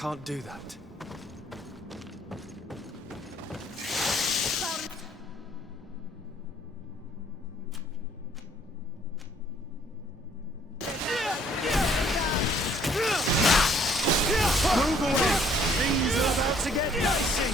can't do that. Move away! Things are about to get dicey!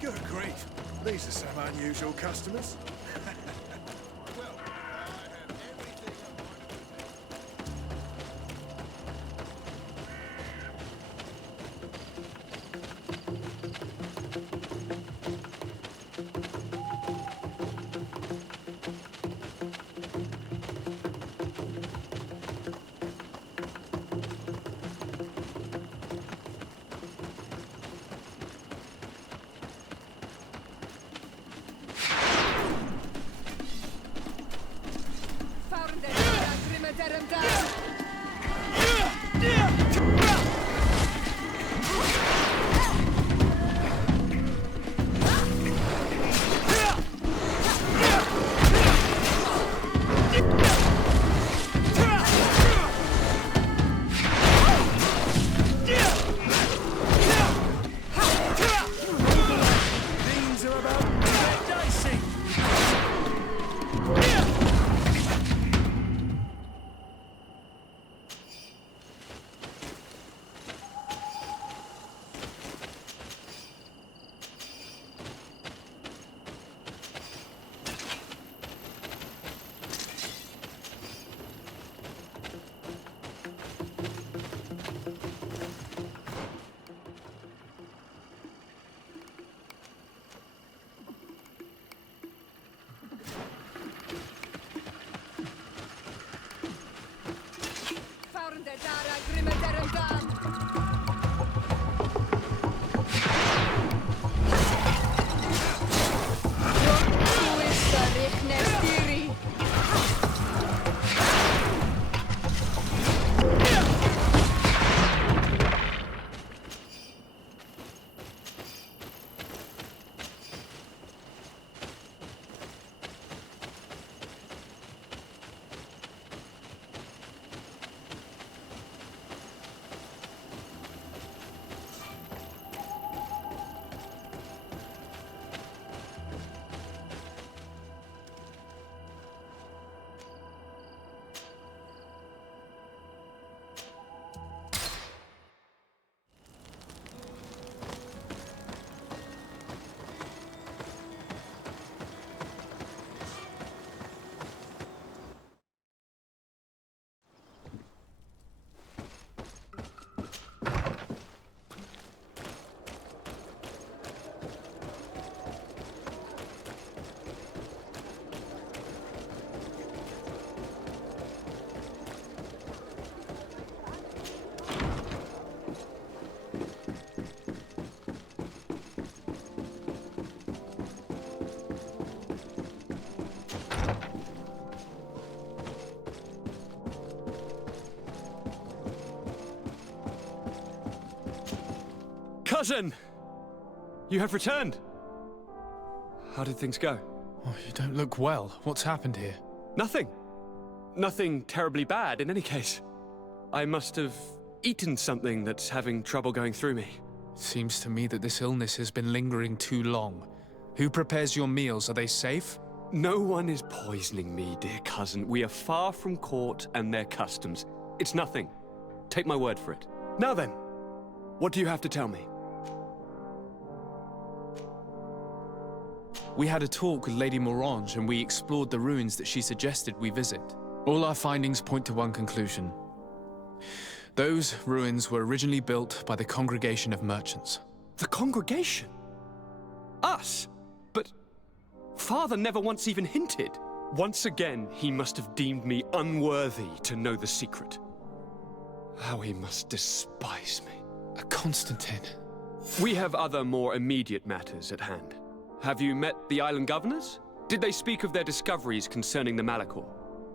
Good grief. These are some unusual customers. Cousin! You have returned. How did things go? Oh, you don't look well. What's happened here? Nothing. Nothing terribly bad in any case. I must have eaten something that's having trouble going through me. Seems to me that this illness has been lingering too long. Who prepares your meals? Are they safe? No one is poisoning me, dear cousin. We are far from court and their customs. It's nothing. Take my word for it. Now then, what do you have to tell me? We had a talk with Lady Morange and we explored the ruins that she suggested we visit. All our findings point to one conclusion. Those ruins were originally built by the Congregation of Merchants. The Congregation? Us? But Father never once even hinted. Once again, he must have deemed me unworthy to know the secret. How he must despise me. Constantine. We have other more immediate matters at hand. Have you met the island governors? Did they speak of their discoveries concerning the Malachor?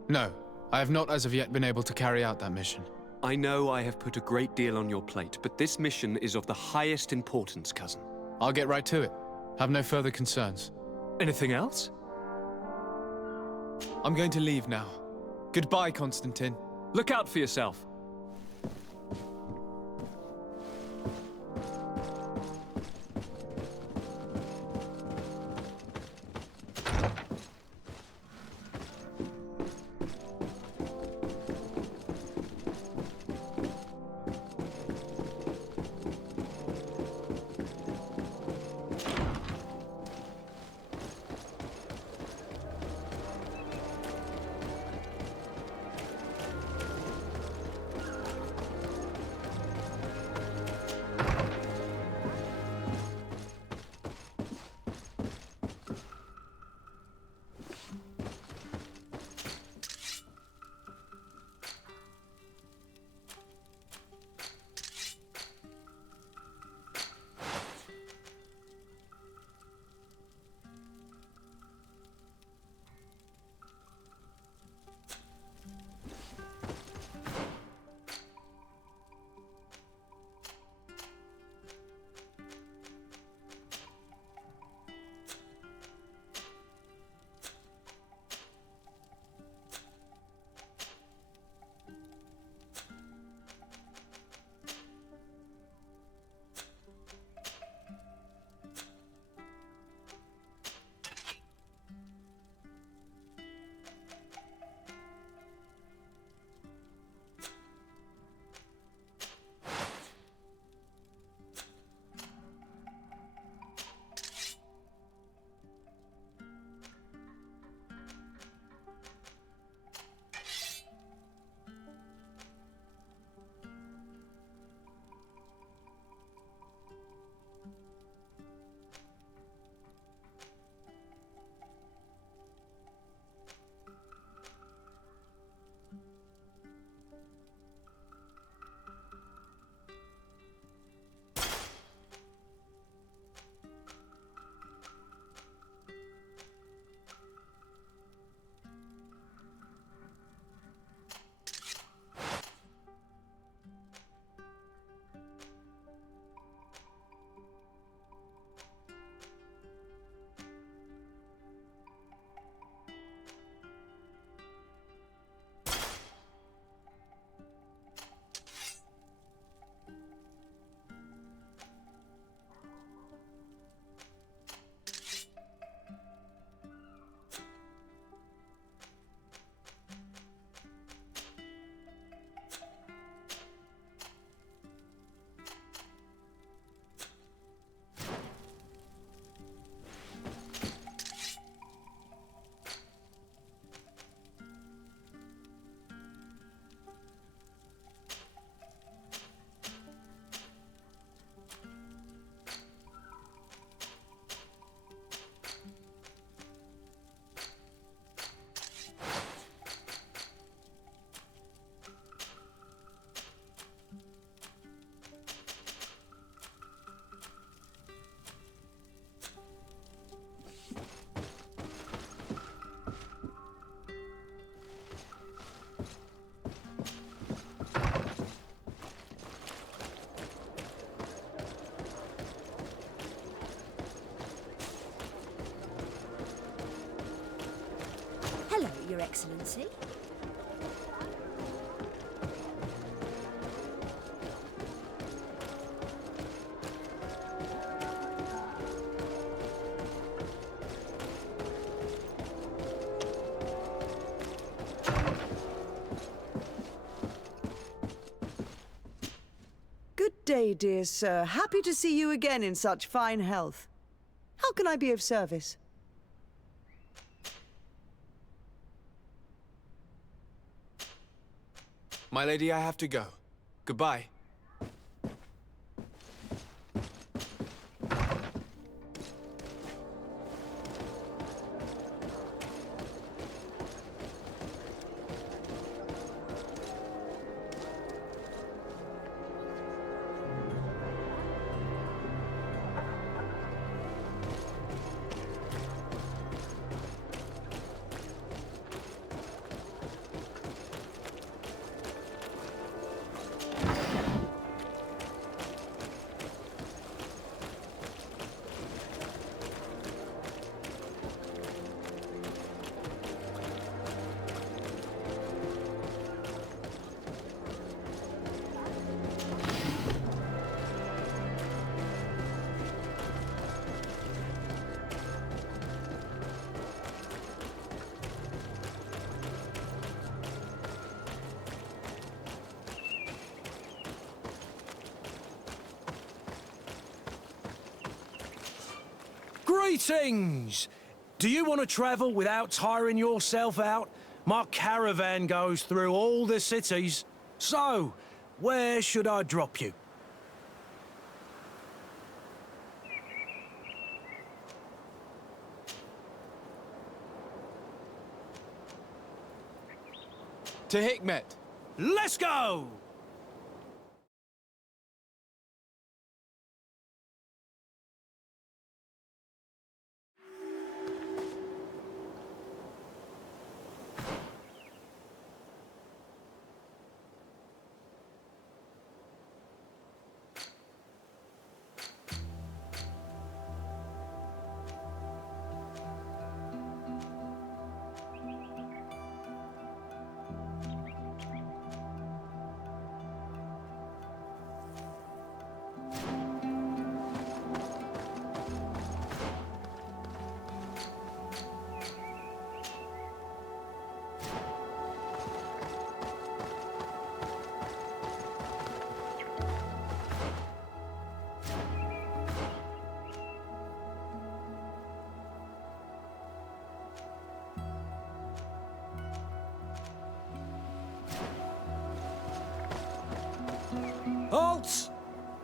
No, I have not as of yet been able to carry out that mission. I know I have put a great deal on your plate, but this mission is of the highest importance, cousin. I'll get right to it. Have no further concerns. Anything else? I'm going to leave now. Goodbye, Constantine. Look out for yourself. Your Excellency. Good day, dear sir. Happy to see you again in such fine health. How can I be of service? My lady, I have to go. Goodbye. Greetings! Do you want to travel without tiring yourself out? My caravan goes through all the cities. So, where should I drop you? To Hikmet! Let's go! Halt!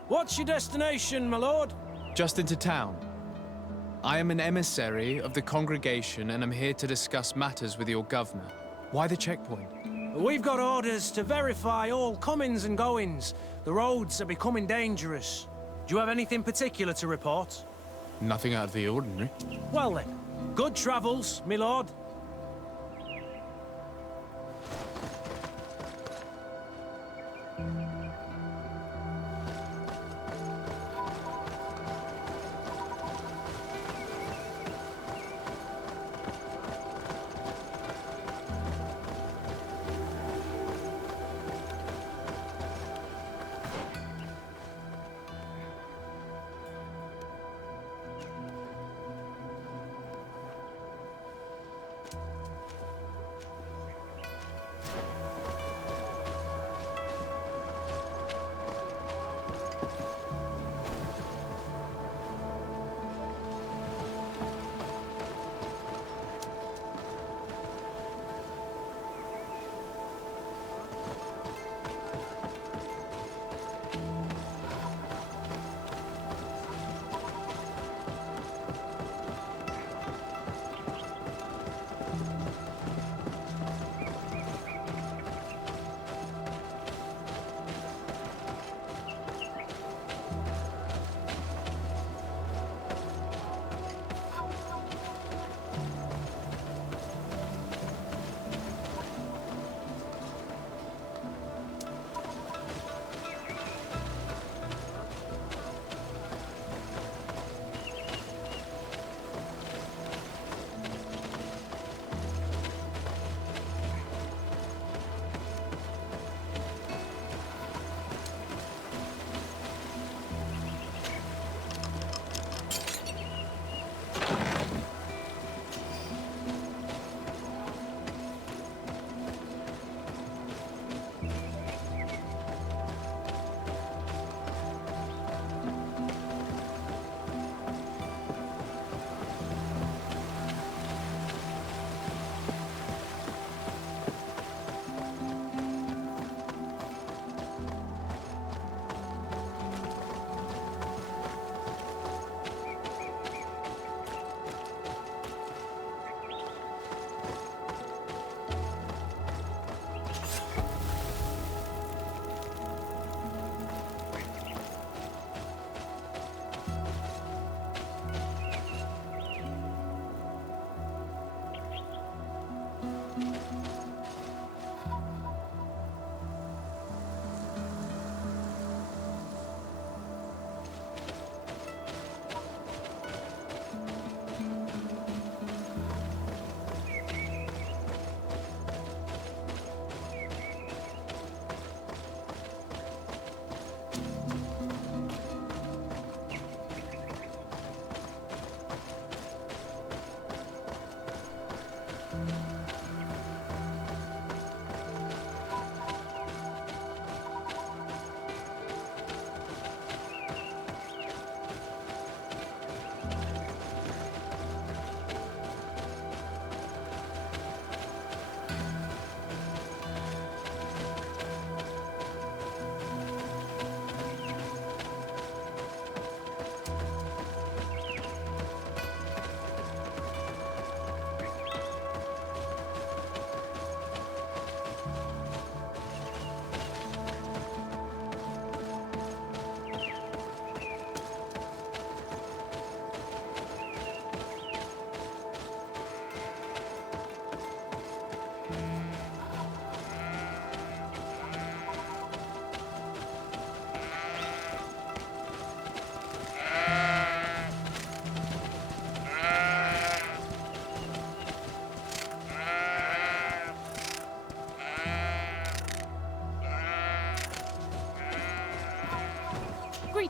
What's your destination, my lord? Just into town. I am an emissary of the congregation and am here to discuss matters with your governor. Why the checkpoint? We've got orders to verify all comings and goings. The roads are becoming dangerous. Do you have anything particular to report? Nothing out of the ordinary. Well then, good travels, my lord.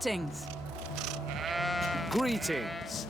Greetings. Greetings.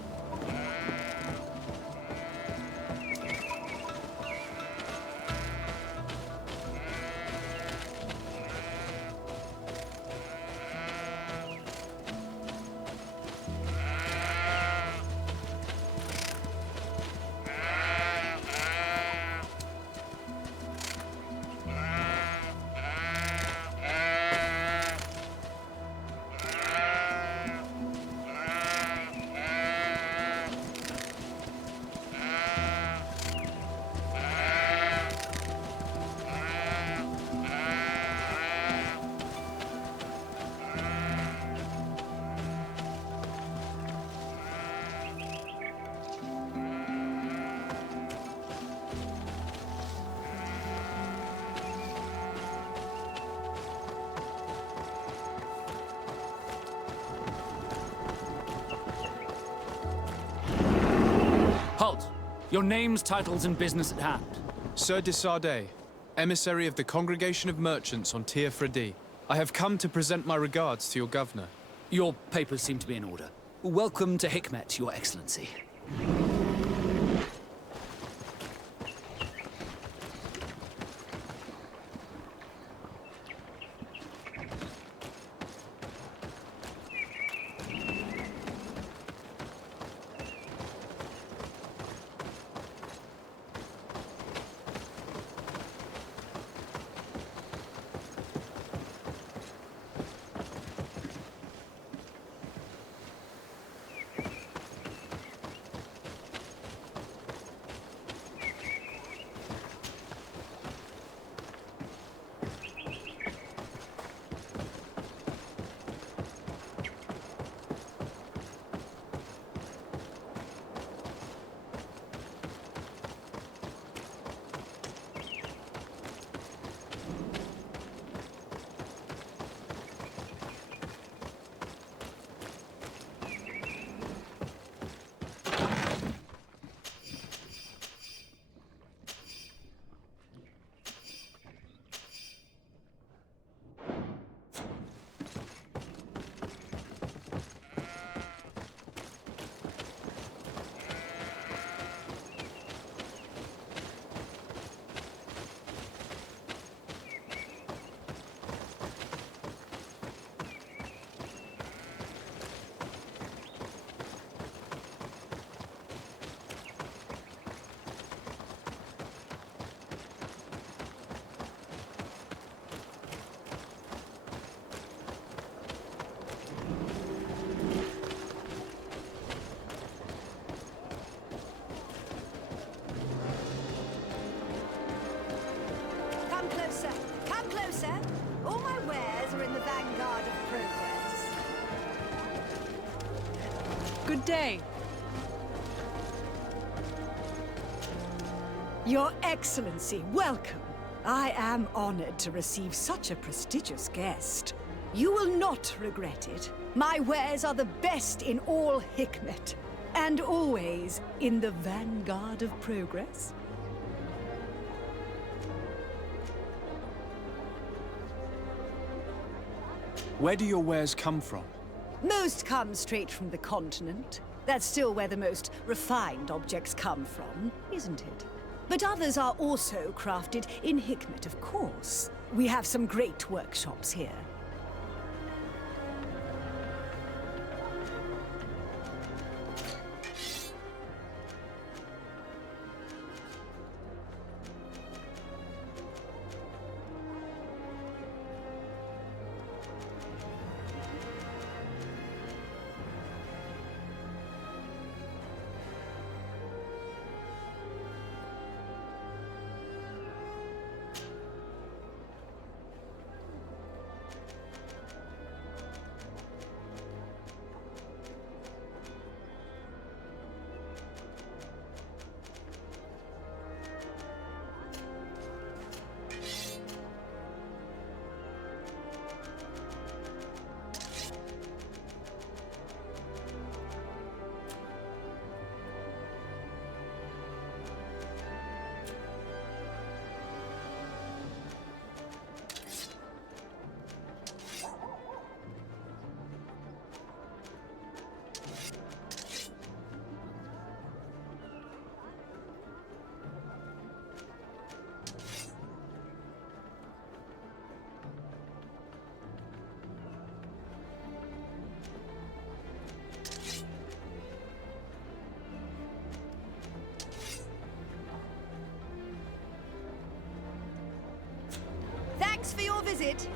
Halt! Your names, titles, and business at hand. Sir de Sardet, emissary of the Congregation of Merchants on Tir Fredi. I have come to present my regards to your governor. Your papers seem to be in order. Welcome to Hikmet, Your Excellency. Come closer. Come closer. All my wares are in the vanguard of progress. Good day. Your Excellency, welcome. I am honored to receive such a prestigious guest. You will not regret it. My wares are the best in all Hikmet, and always in the vanguard of progress. Where do your wares come from? Most come straight from the continent. That's still where the most refined objects come from, isn't it? But others are also crafted in Hikmet, of course. We have some great workshops here. visit.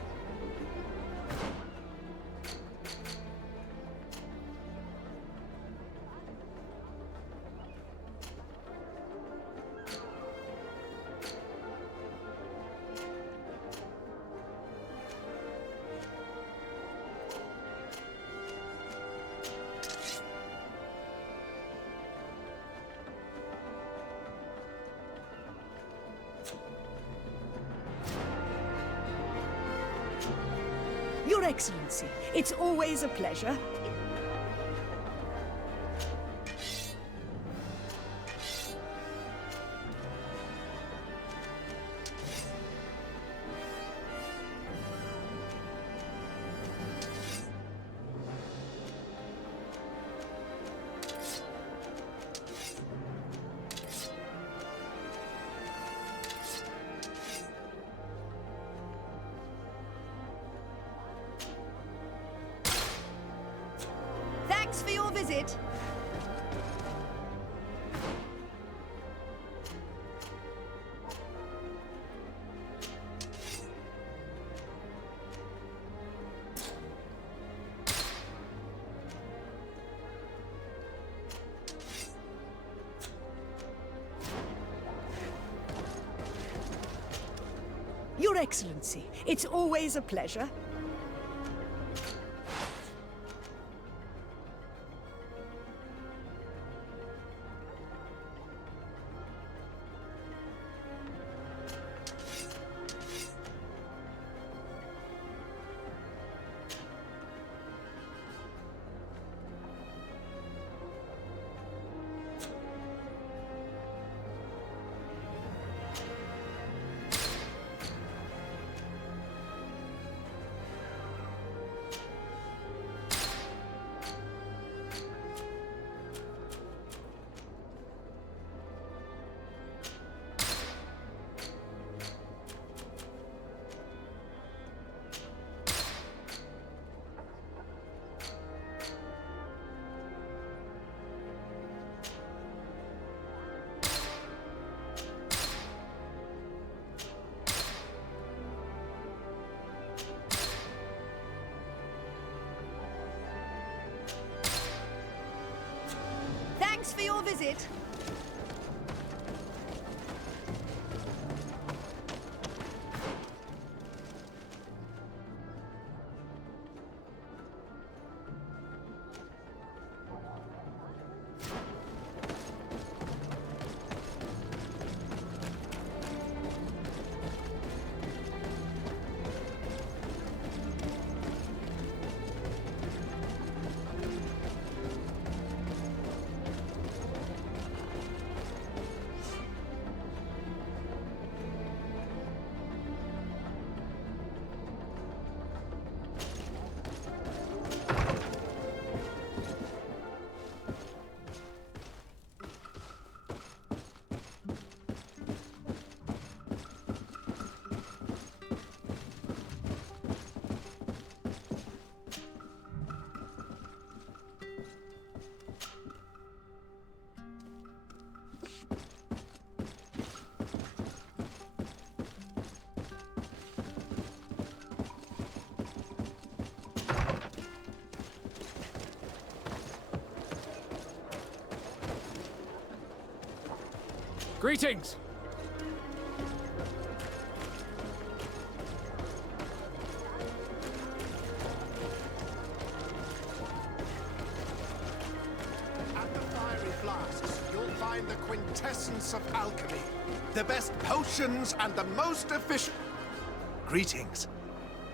Your Excellency, it's always a pleasure. Thanks for your visit. Your Excellency, it's always a pleasure. Thanks for your visit. Greetings! At the fiery flasks, you'll find the quintessence of alchemy. The best potions and the most efficient... Greetings.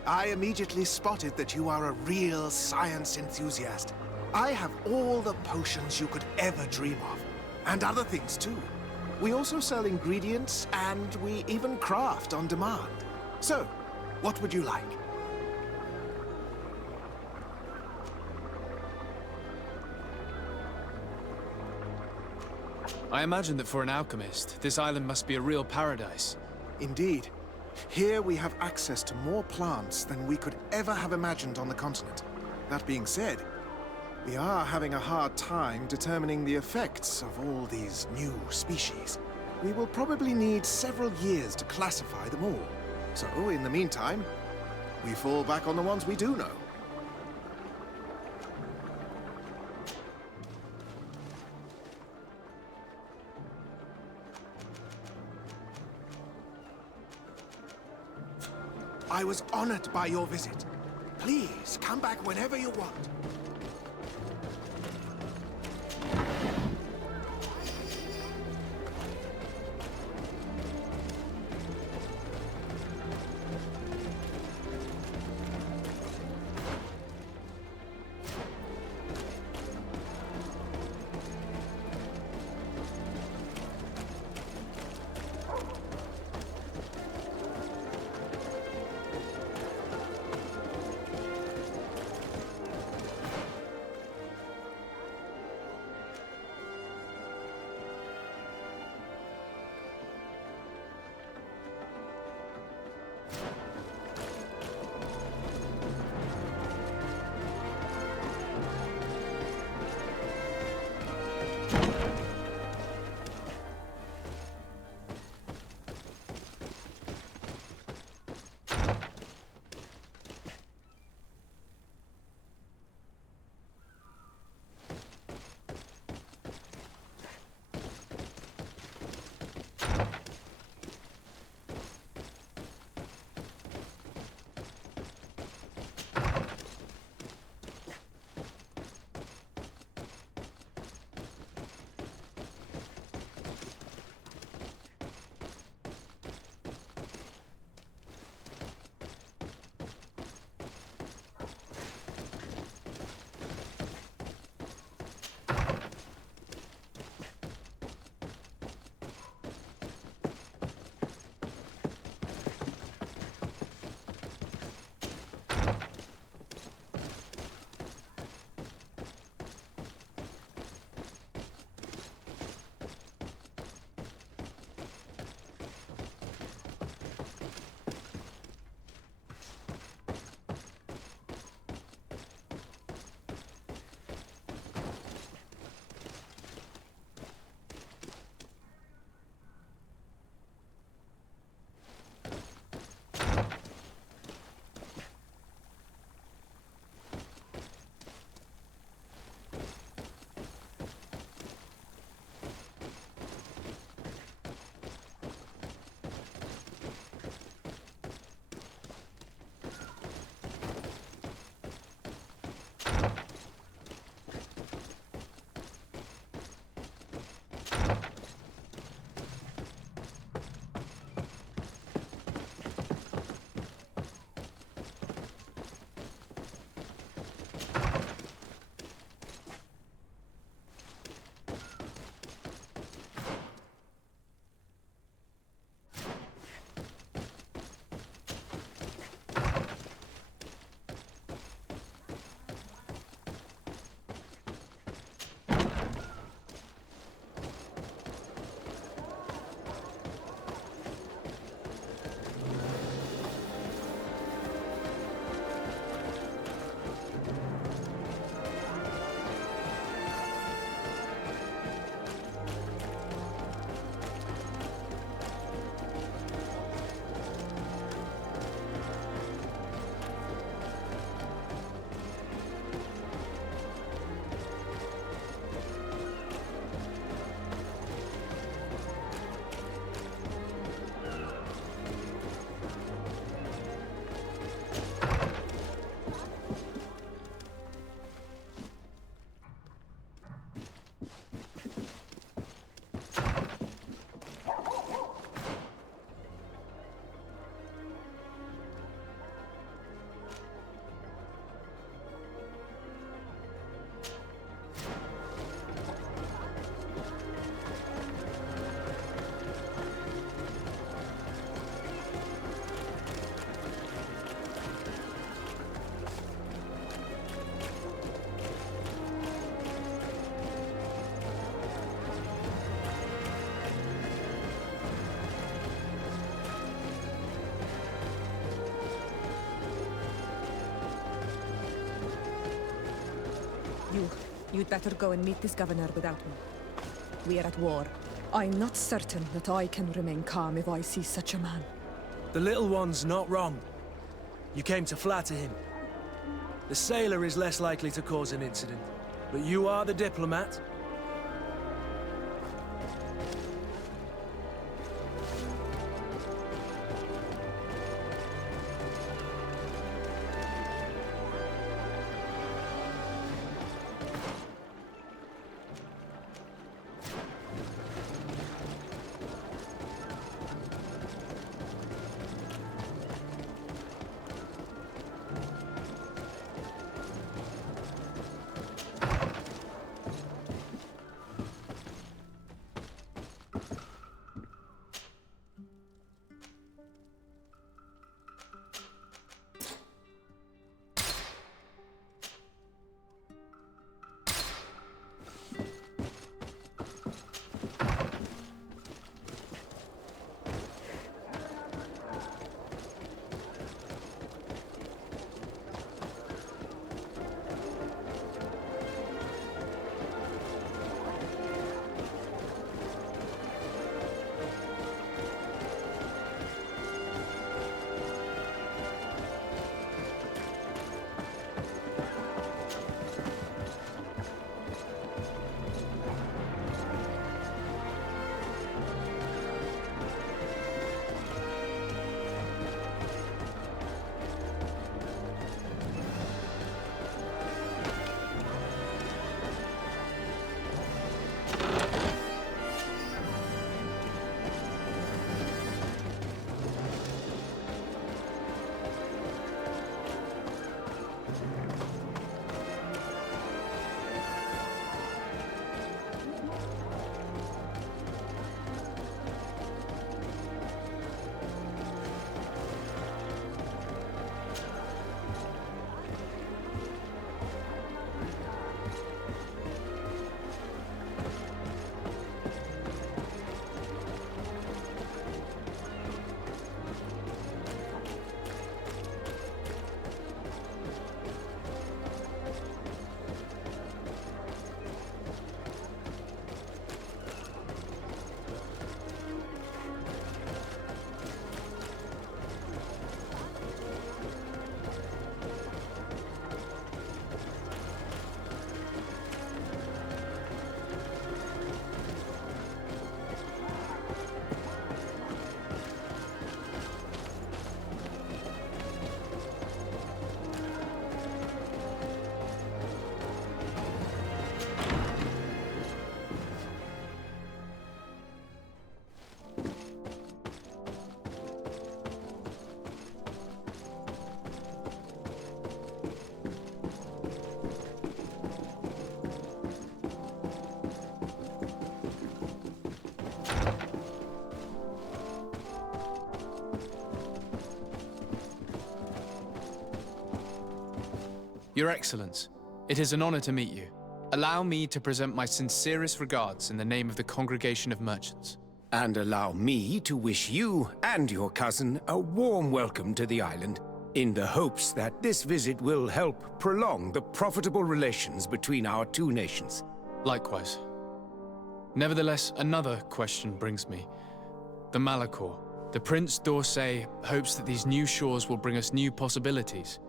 I immediately spotted that you are a real science enthusiast. I have all the potions you could ever dream of. And other things too. We also sell ingredients, and we even craft on demand. So, what would you like? I imagine that for an alchemist, this island must be a real paradise. Indeed. Here we have access to more plants than we could ever have imagined on the continent. That being said, we are having a hard time determining the effects of all these new species. We will probably need several years to classify them all. So, in the meantime, We fall back on the ones we do know. I was honored by your visit. Please, come back whenever you want. You'd better go and meet this governor without me. We are at war. I'm not certain that I can remain calm if I see such a man. The little one's not wrong. You came to flatter him. The sailor is less likely to cause an incident, but you are the diplomat. Your Excellence, it is an honor to meet you. Allow me to present my sincerest regards in the name of the Congregation of Merchants. And allow me to wish you and your cousin a warm welcome to the island, in the hopes that this visit will help prolong the profitable relations between our two nations. Likewise. Nevertheless, another question brings me. The Malachor. The Prince d'Orsay hopes that these new shores will bring us new possibilities.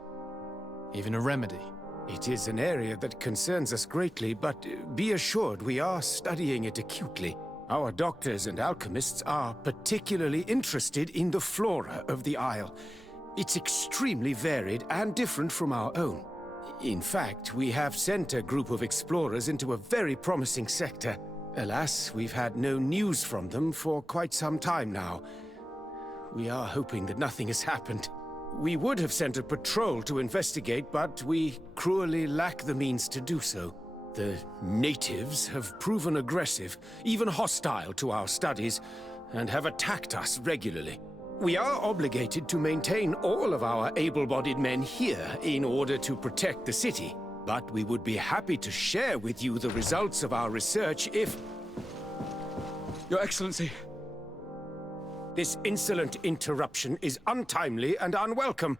Even a remedy. It is an area that concerns us greatly, but be assured we are studying it acutely. Our doctors and alchemists are particularly interested in the flora of the Isle. It's extremely varied and different from our own. In fact, we have sent a group of explorers into a very promising sector. Alas, we've had no news from them for quite some time now. We are hoping that nothing has happened. We would have sent a patrol to investigate, but we cruelly lack the means to do so. The natives have proven aggressive, even hostile to our studies, and have attacked us regularly. We are obligated to maintain all of our able-bodied men here in order to protect the city, but we would be happy to share with you the results of our research if... Your Excellency. This insolent interruption is untimely and unwelcome.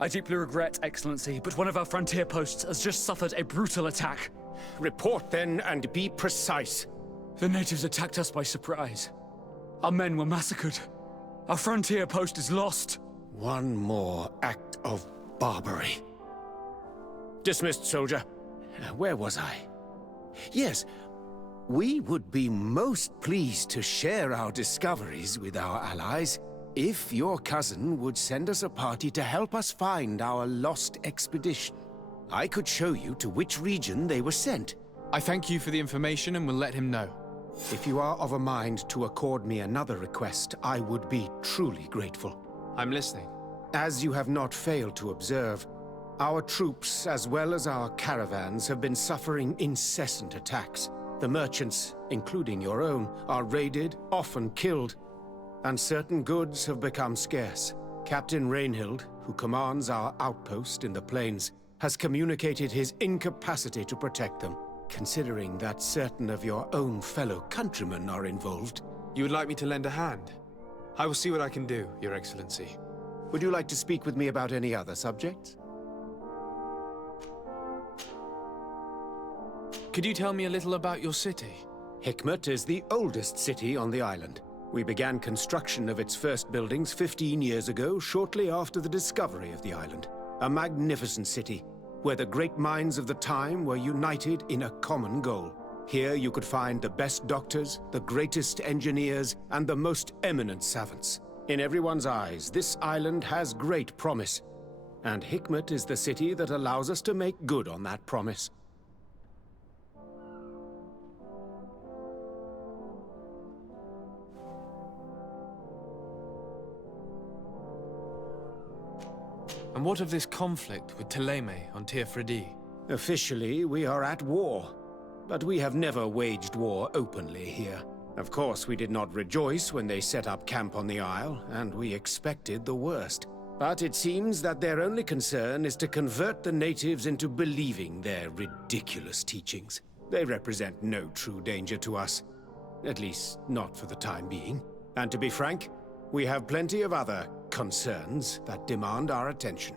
I deeply regret, Excellency, but one of our frontier posts has just suffered a brutal attack. Report then, and be precise. The natives attacked us by surprise. Our men were massacred. Our frontier post is lost. One more act of barbarity. Dismissed, soldier. Where was I? Yes, we would be most pleased to share our discoveries with our allies if your cousin would send us a party to help us find our lost expedition. I could show you to which region they were sent. I thank you for the information and will let him know. If you are of a mind to accord me another request, I would be truly grateful. I'm listening. As you have not failed to observe, our troops, as well as our caravans, have been suffering incessant attacks. The merchants, including your own, are raided, often killed, and certain goods have become scarce. Captain Rainhild, who commands our outpost in the plains, has communicated his incapacity to protect them. Considering that certain of your own fellow countrymen are involved. You would like me to lend a hand? I will see what I can do, Your Excellency. Would you like to speak with me about any other subjects? Could you tell me a little about your city? Hikmet is the oldest city on the island. We began construction of its first buildings 15 years ago, shortly after the discovery of the island. A magnificent city, where the great minds of the time were united in a common goal. Here you could find the best doctors, the greatest engineers, and the most eminent savants. In everyone's eyes, this island has great promise, and Hikmet is the city that allows us to make good on that promise. And what of this conflict with Thélème on Tir Freddy? Officially, we are at war, but we have never waged war openly here. Of course, we did not rejoice when they set up camp on the Isle, and we expected the worst. But it seems that their only concern is to convert the natives into believing their ridiculous teachings. They represent no true danger to us, at least not for the time being. And to be frank, we have plenty of other concerns that demand our attention.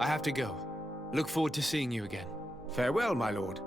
I have to go. Look forward to seeing you again. Farewell, my lord.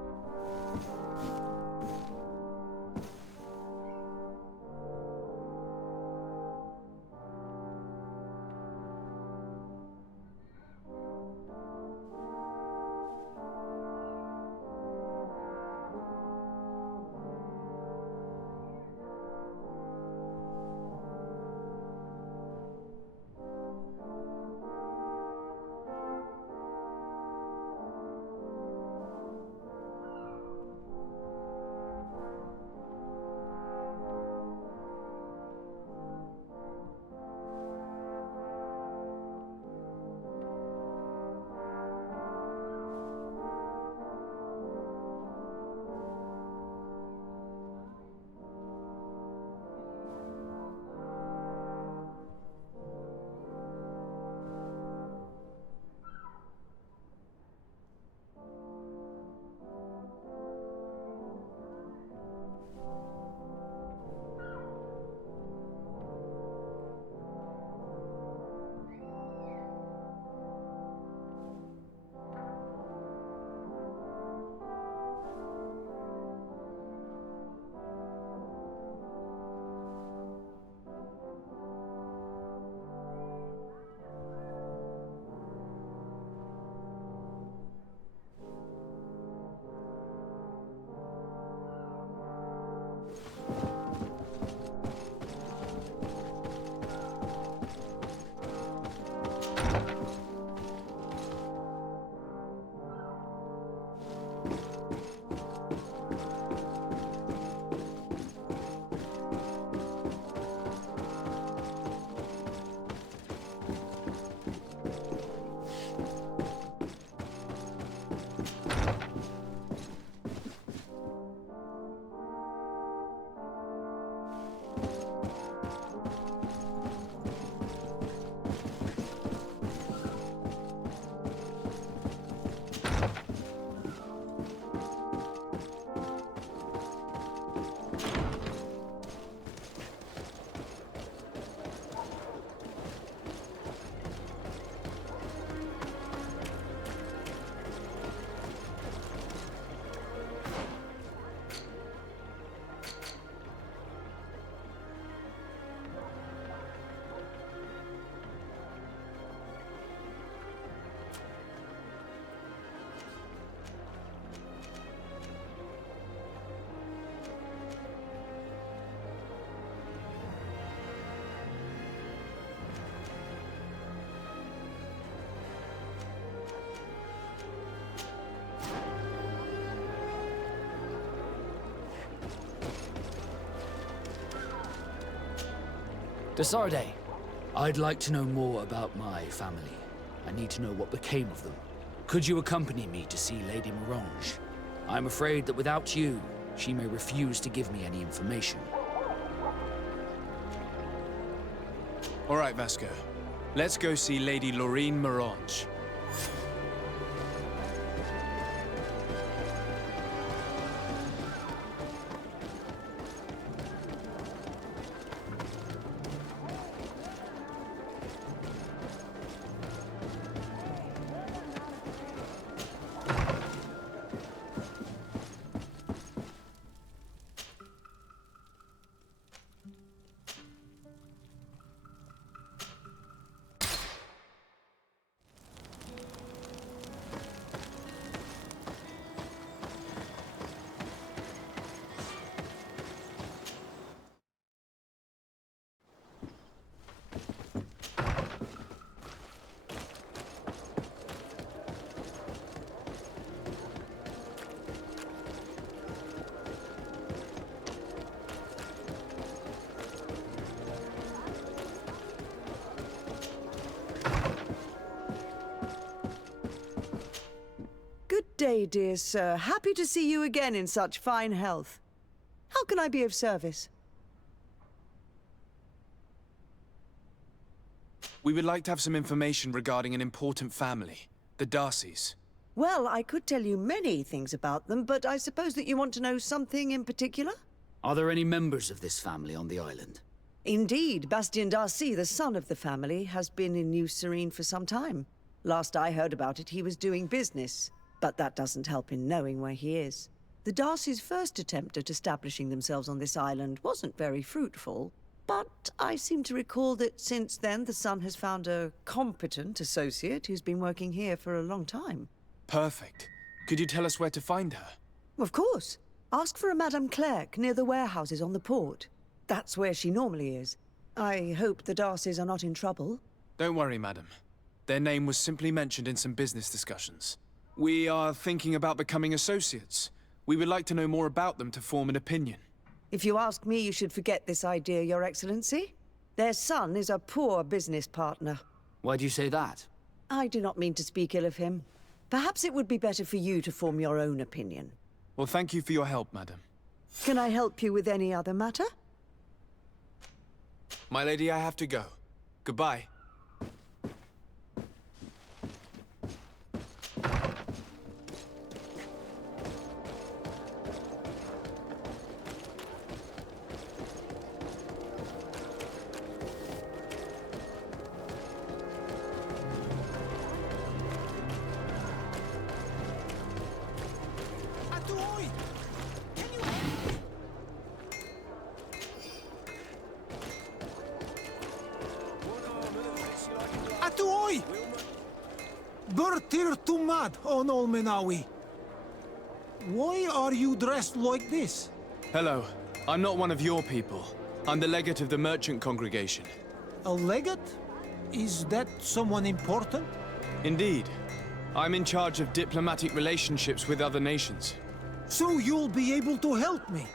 Desarde, I'd like to know more about my family. I need to know what became of them. Could you accompany me to see Lady Morange? I'm afraid that without you, she may refuse to give me any information. All right, Vasco. Let's go see Lady Lorraine Morange. Good day, dear sir. Happy to see you again in such fine health. How can I be of service? We would like to have some information regarding an important family, the Darcys. Well, I could tell you many things about them, but I suppose that you want to know something in particular? Are there any members of this family on the island? Indeed, Bastien Darcy, the son of the family, has been in New Serene for some time. Last I heard about it, he was doing business. But that doesn't help in knowing where he is. The Darcys' first attempt at establishing themselves on this island wasn't very fruitful, but I seem to recall that since then the son has found a competent associate who's been working here for a long time. Perfect. Could you tell us where to find her? Of course. Ask for a Madame Clerc near the warehouses on the port. That's where she normally is. I hope the Darcys are not in trouble. Don't worry, madam. Their name was simply mentioned in some business discussions. We are thinking about becoming associates. We would like to know more about them to form an opinion. If you ask me, you should forget this idea, Your Excellency. Their son is a poor business partner. Why do you say that? I do not mean to speak ill of him. Perhaps it would be better for you to form your own opinion. Well, thank you for your help, madam. Can I help you with any other matter? My lady, I have to go. Goodbye. Atuoi! Bertir Tumad on Olmenawi. Why are you dressed like this? Hello. I'm not one of your people. I'm the legate of the merchant congregation. A legate? Is that someone important? Indeed. I'm in charge of diplomatic relationships with other nations. So you'll be able to help me.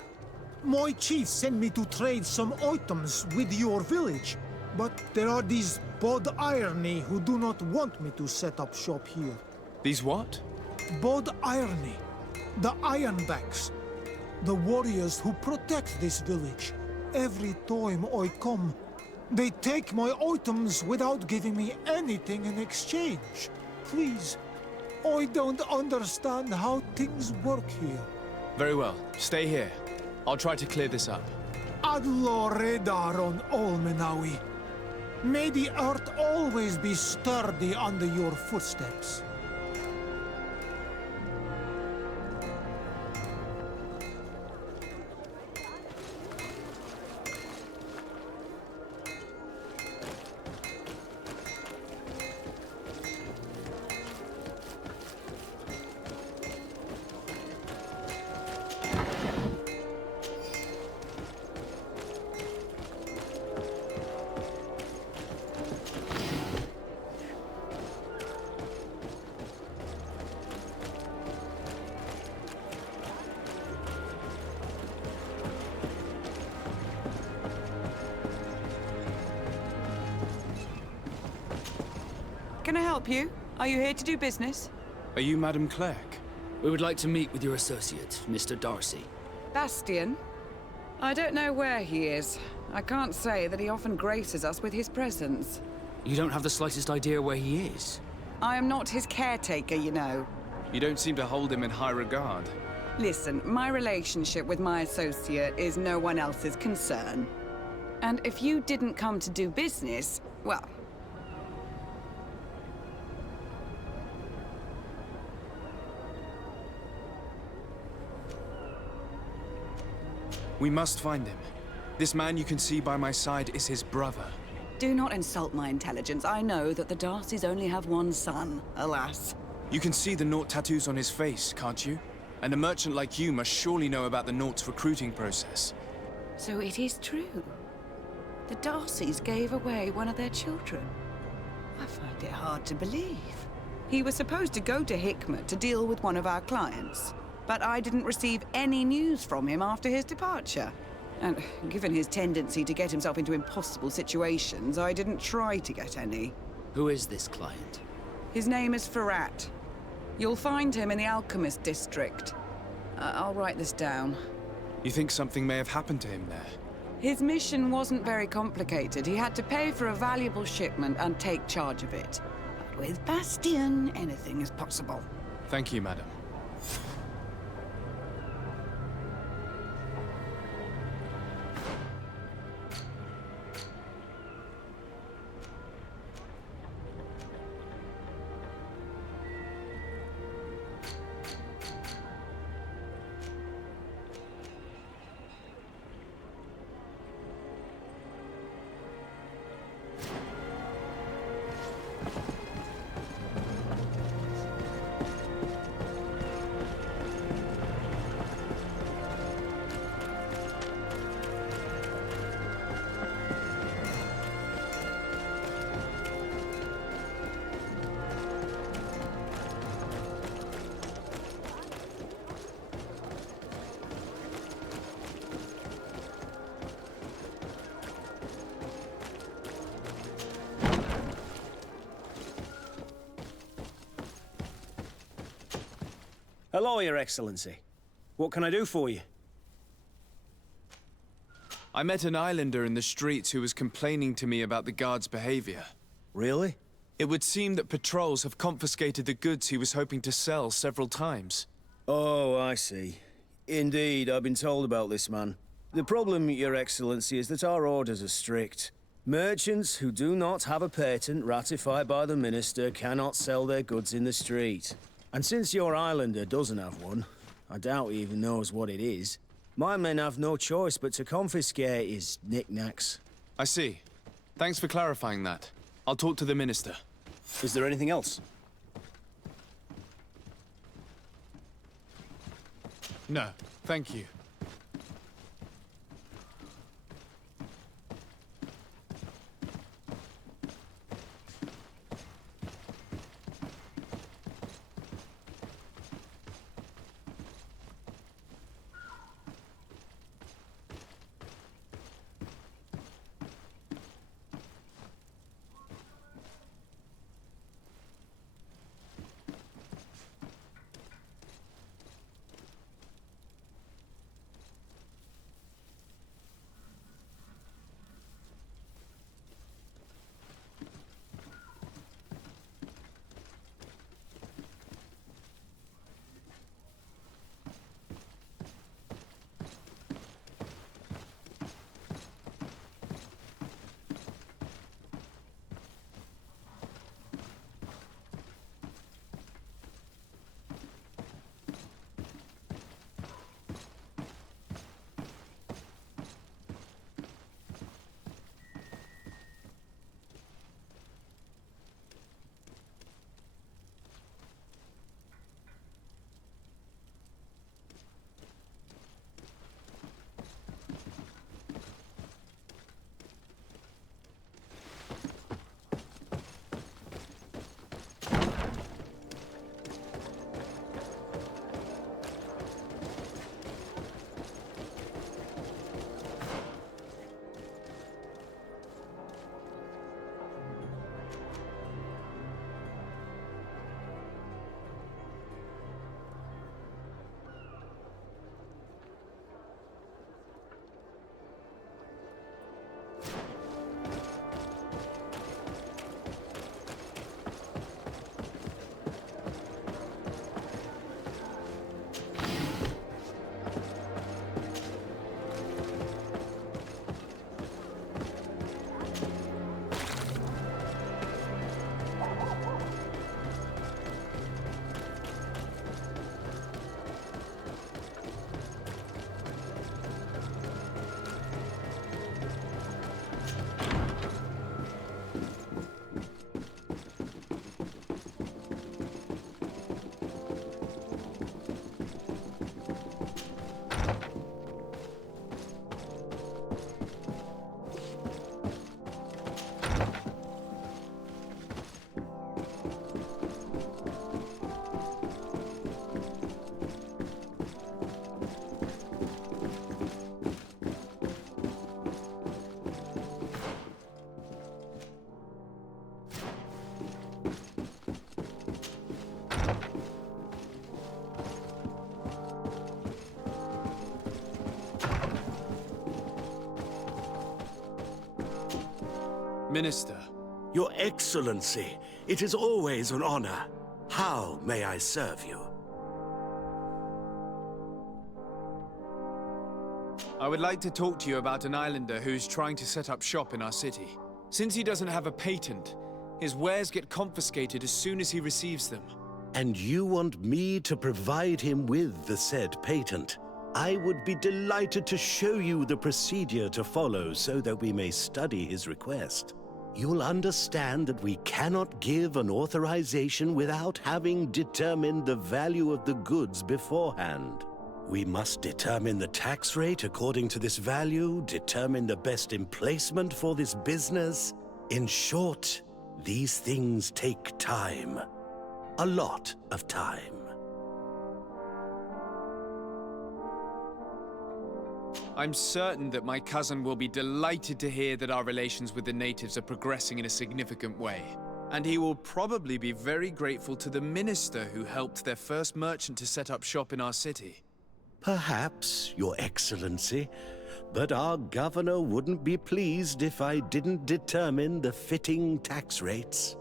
My chief sent me to trade some items with your village, but there are these Bod Irony who do not want me to set up shop here. These what? Bod Irony. The Ironbacks. The warriors who protect this village. Every time I come, they take my items without giving me anything in exchange. Please, I don't understand how things work here. Very well. Stay here. I'll try to clear this up. Adlo Redar on Olmenawi. May the earth always be sturdy under your footsteps. can I help you? Are you here to do business? Are you Madam Clerk? We would like to meet with your associate, Mr. Darcy. Bastian? I don't know where he is. I can't say that he often graces us with his presence. You don't have the slightest idea where he is? I am not his caretaker, you know. You don't seem to hold him in high regard. Listen, my relationship with my associate is no one else's concern. And if you didn't come to do business, well... We must find him. This man you can see by my side is his brother. Do not insult my intelligence. I know that the Darcys only have one son, alas. You can see the Naught tattoos on his face, can't you? And a merchant like you must surely know about the Naught's recruiting process. So it is true. The Darcys gave away one of their children. I find it hard to believe. He was supposed to go to Hikmet to deal with one of our clients, but I didn't receive any news from him after his departure. And given his tendency to get himself into impossible situations, I didn't try to get any. Who is this client? His name is Ferrat. You'll find him in the Alchemist District. I'll write this down. You think something may have happened to him there? His mission wasn't very complicated. He had to pay for a valuable shipment and take charge of it. But with Bastian, anything is possible. Thank you, madam. Hello, Your Excellency. What can I do for you? I met an islander in the streets who was complaining to me about the guard's behavior. Really? It would seem that patrols have confiscated the goods he was hoping to sell several times. Oh, I see. Indeed, I've been told about this man. The problem, Your Excellency, is that our orders are strict. Merchants who do not have a patent ratified by the Minister cannot sell their goods in the street. And since your islander doesn't have one, I doubt he even knows what it is, my men have no choice but to confiscate his knickknacks. I see. Thanks for clarifying that. I'll talk to the Minister. Is there anything else? No, thank you. Minister. Your Excellency, it is always an honor. How may I serve you? I would like to talk to you about an islander who's trying to set up shop in our city. Since he doesn't have a patent, his wares get confiscated as soon as he receives them. And you want me to provide him with the said patent? I would be delighted to show you the procedure to follow so that we may study his request. You'll understand that we cannot give an authorization without having determined the value of the goods beforehand. We must determine the tax rate according to this value, determine the best emplacement for this business. In short, these things take time. A lot of time. I'm certain that my cousin will be delighted to hear that our relations with the natives are progressing in a significant way. And he will probably be very grateful to the minister who helped their first merchant to set up shop in our city. Perhaps, Your Excellency, but our governor wouldn't be pleased if I didn't determine the fitting tax rates.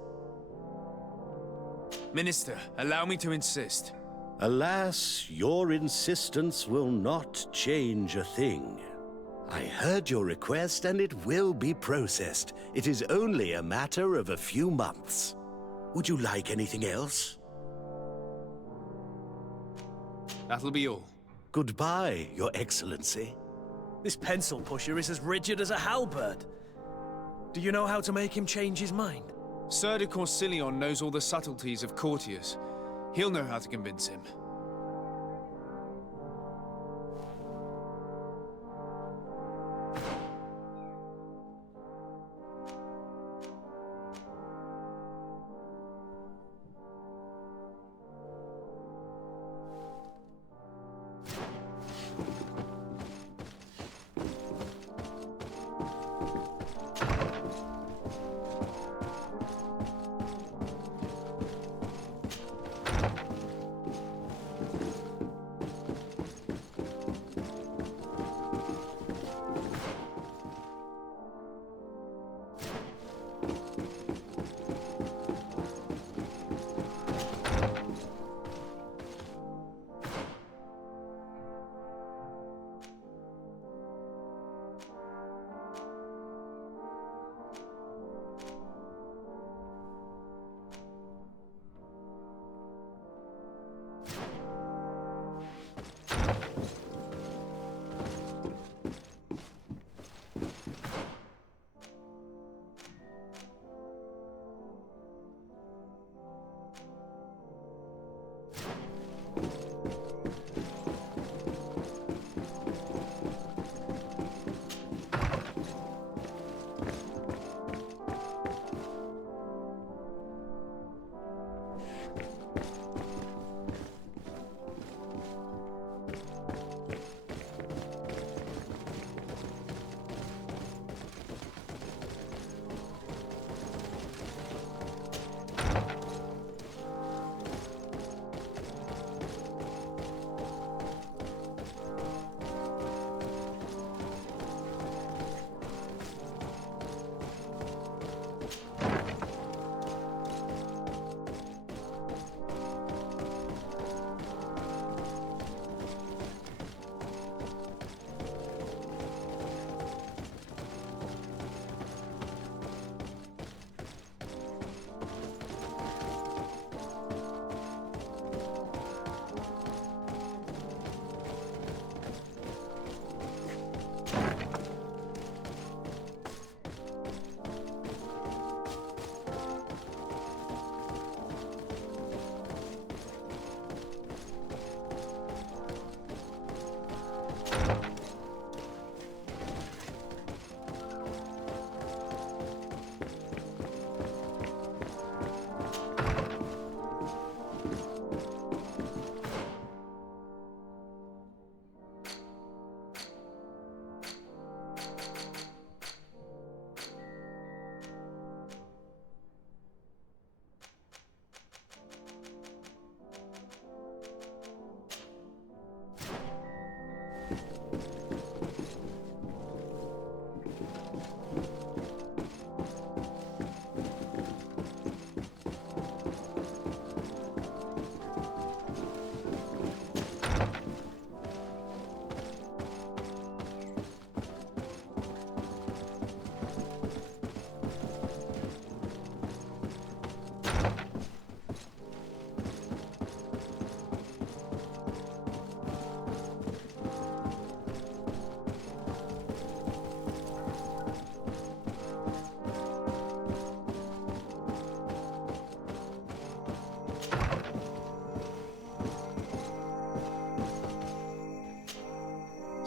Minister, allow me to insist. Alas, your insistence will not change a thing. I heard your request and it will be processed. It is only a matter of a few months. Would you like anything else? That'll be all. Goodbye, Your Excellency. This pencil pusher is as rigid as a halberd. Do you know how to make him change his mind? Sir de Corsilion knows all the subtleties of courtiers. He'll know how to convince him.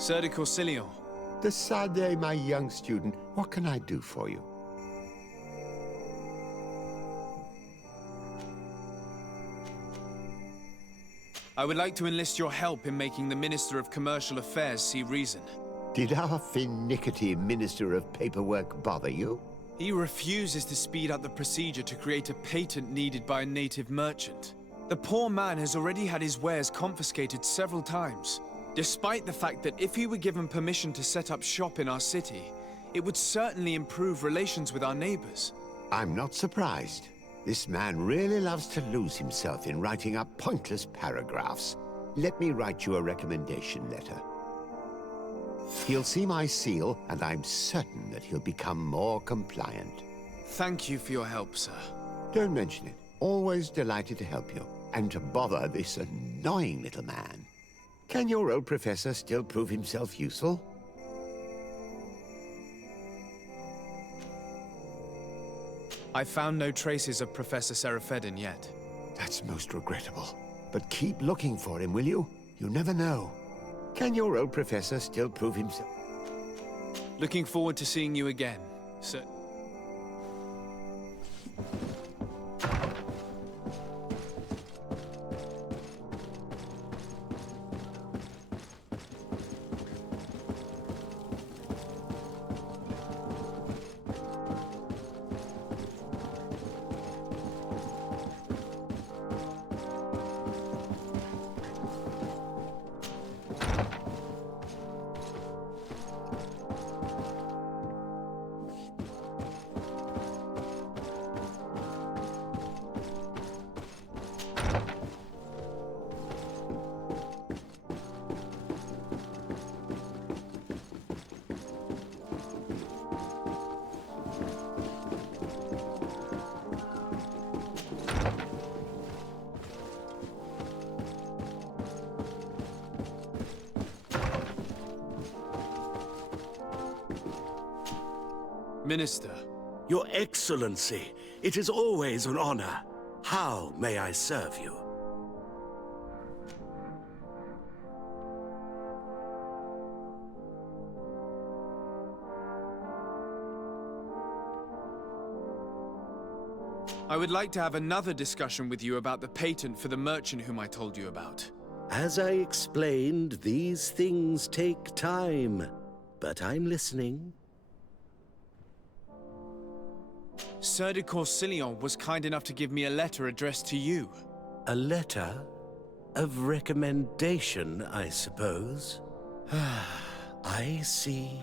Sir de Corsilion. De Sade, my young student, what can I do for you? I would like to enlist your help in making the Minister of Commercial Affairs see reason. Did our finicky Minister of Paperwork bother you? He refuses to speed up the procedure to create a patent needed by a native merchant. The poor man has already had his wares confiscated several times, despite the fact that if he were given permission to set up shop in our city, it would certainly improve relations with our neighbors. I'm not surprised. This man really loves to lose himself in writing up pointless paragraphs. Let me write you a recommendation letter. He'll see my seal, and I'm certain that he'll become more compliant. Thank you for your help, sir. Don't mention it. Always delighted to help you, and to bother this annoying little man. Can your old professor still prove himself useful? I found no traces of Professor Serafedin yet. That's most regrettable. But keep looking for him, will you? You never know. Can your old professor still prove himself? Looking forward to seeing you again, sir. Minister. Your Excellency, it is always an honor. How may I serve you? I would like to have another discussion with you about the patent for the merchant whom I told you about. As I explained, these things take time. But I'm listening. Sir de Corsilion was kind enough to give me a letter addressed to you. A letter? Of recommendation, I suppose? I see.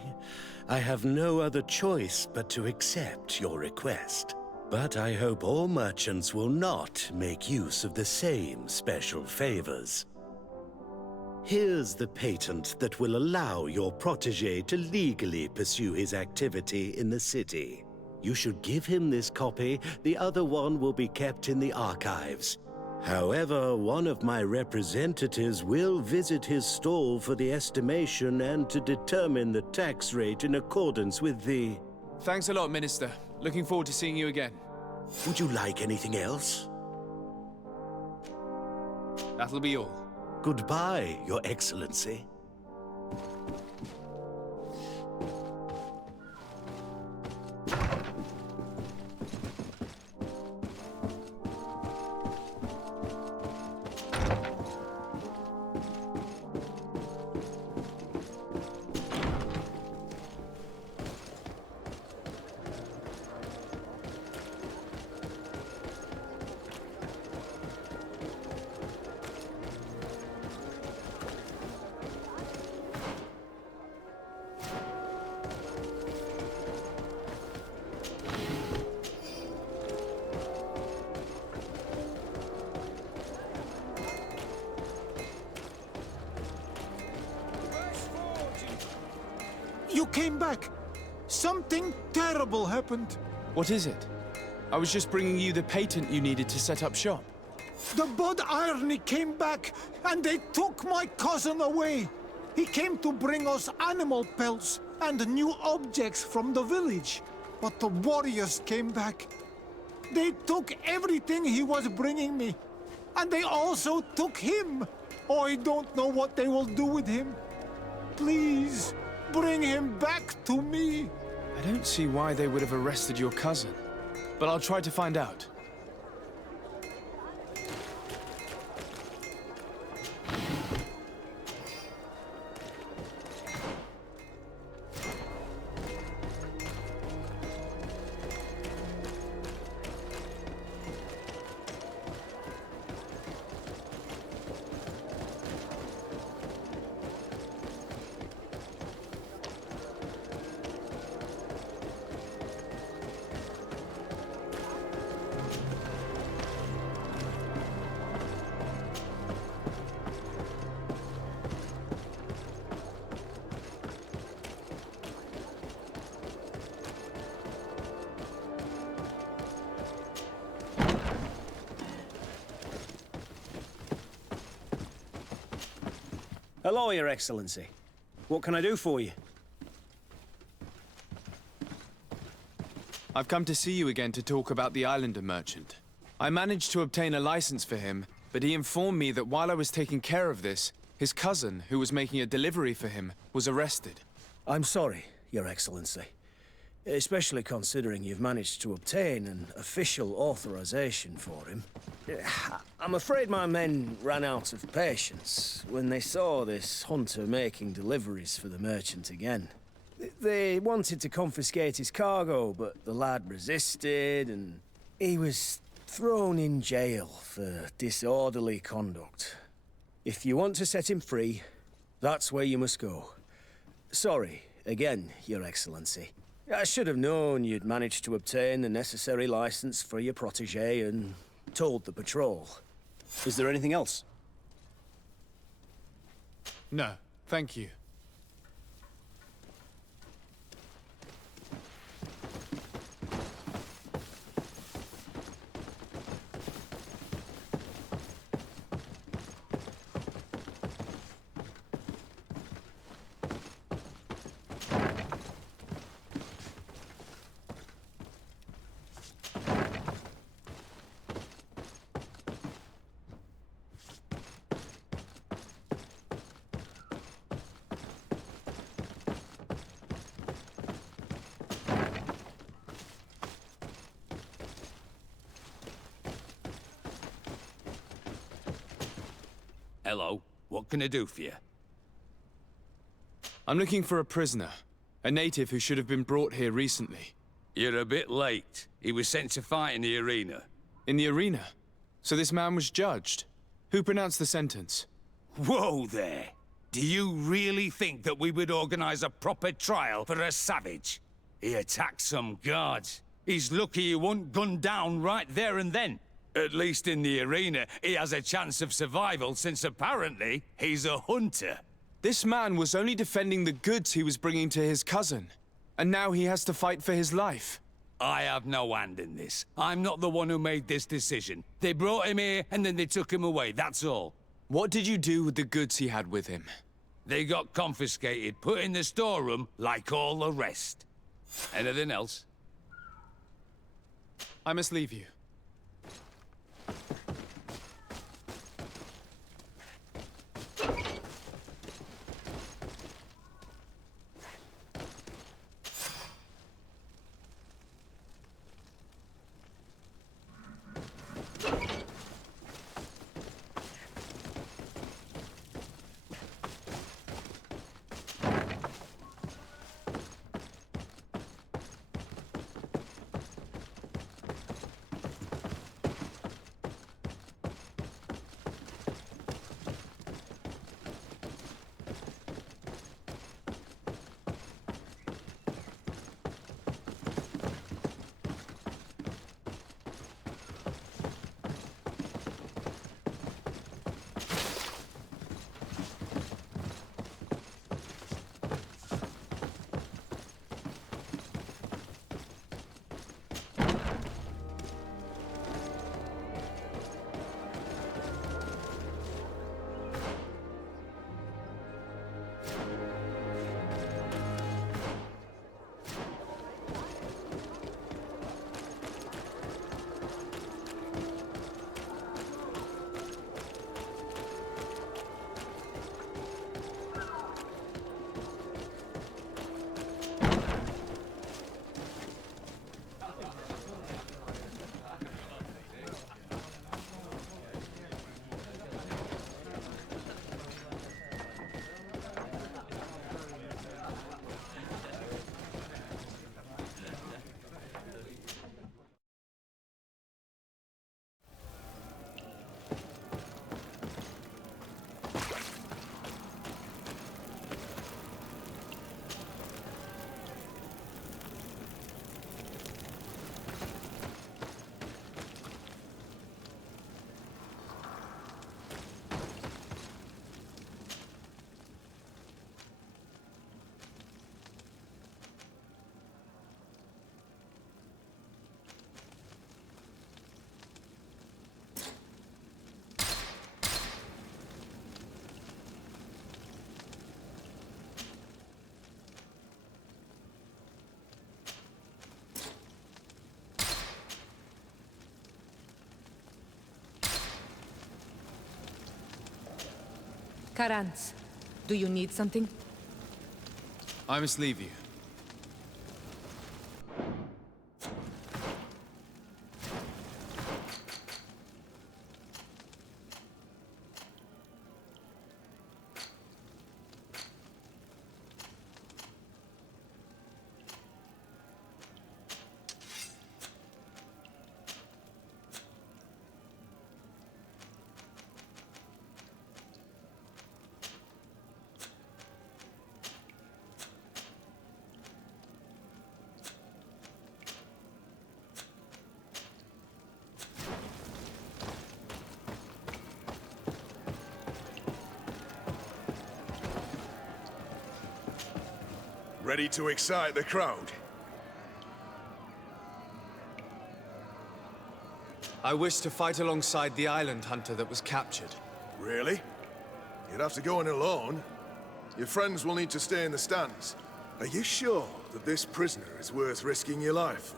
I have no other choice but to accept your request. But I hope all merchants will not make use of the same special favors. Here's the patent that will allow your protege to legally pursue his activity in the city. You should give him this copy. The other one will be kept in the archives. However, one of my representatives will visit his stall for the estimation and to determine the tax rate in accordance with the... Thanks a lot, Minister. Looking forward to seeing you again. Would you like anything else? That'll be all. Goodbye, Your Excellency. You came back! Something terrible happened. What is it? I was just bringing you the patent you needed to set up shop. The Bud Irony came back, and they took my cousin away. He came to bring us animal pelts and new objects from the village. But the warriors came back. They took everything he was bringing me. And they also took him. I don't know what they will do with him. Please, bring him back to me. I don't see why they would have arrested your cousin, but I'll try to find out. Hello, Your Excellency. What can I do for you? I've come to see you again to talk about the Islander merchant. I managed to obtain a license for him, but he informed me that while I was taking care of this, his cousin, who was making a delivery for him, was arrested. I'm sorry, Your Excellency. Especially considering you've managed to obtain an official authorization for him. I'm afraid my men ran out of patience when they saw this hunter making deliveries for the merchant again. They wanted to confiscate his cargo, but the lad resisted, and he was thrown in jail for disorderly conduct. If you want to set him free, that's where you must go. Sorry, again, Your Excellency. I should have known you'd managed to obtain the necessary license for your protégé and told the patrol. Is there anything else? No, thank you. Hello, what can I do for you? I'm looking for a prisoner. A native who should have been brought here recently. You're a bit late. He was sent to fight in the arena. In the arena? So this man was judged? Who pronounced the sentence? Whoa there! Do you really think that we would organize a proper trial for a savage? He attacked some guards. He's lucky he wasn't gunned down right there and then. At least in the arena, he has a chance of survival since apparently he's a hunter. This man was only defending the goods he was bringing to his cousin. And now he has to fight for his life. I have no hand in this. I'm not the one who made this decision. They brought him here and then they took him away, that's all. What did you do with the goods he had with him? They got confiscated, put in the storeroom like all the rest. Anything else? I must leave you. Karantz, do you need something? I must leave you. Ready to excite the crowd? I wish to fight alongside the island hunter that was captured. Really? You'd have to go in alone. Your friends will need to stay in the stands. Are you sure that this prisoner is worth risking your life for?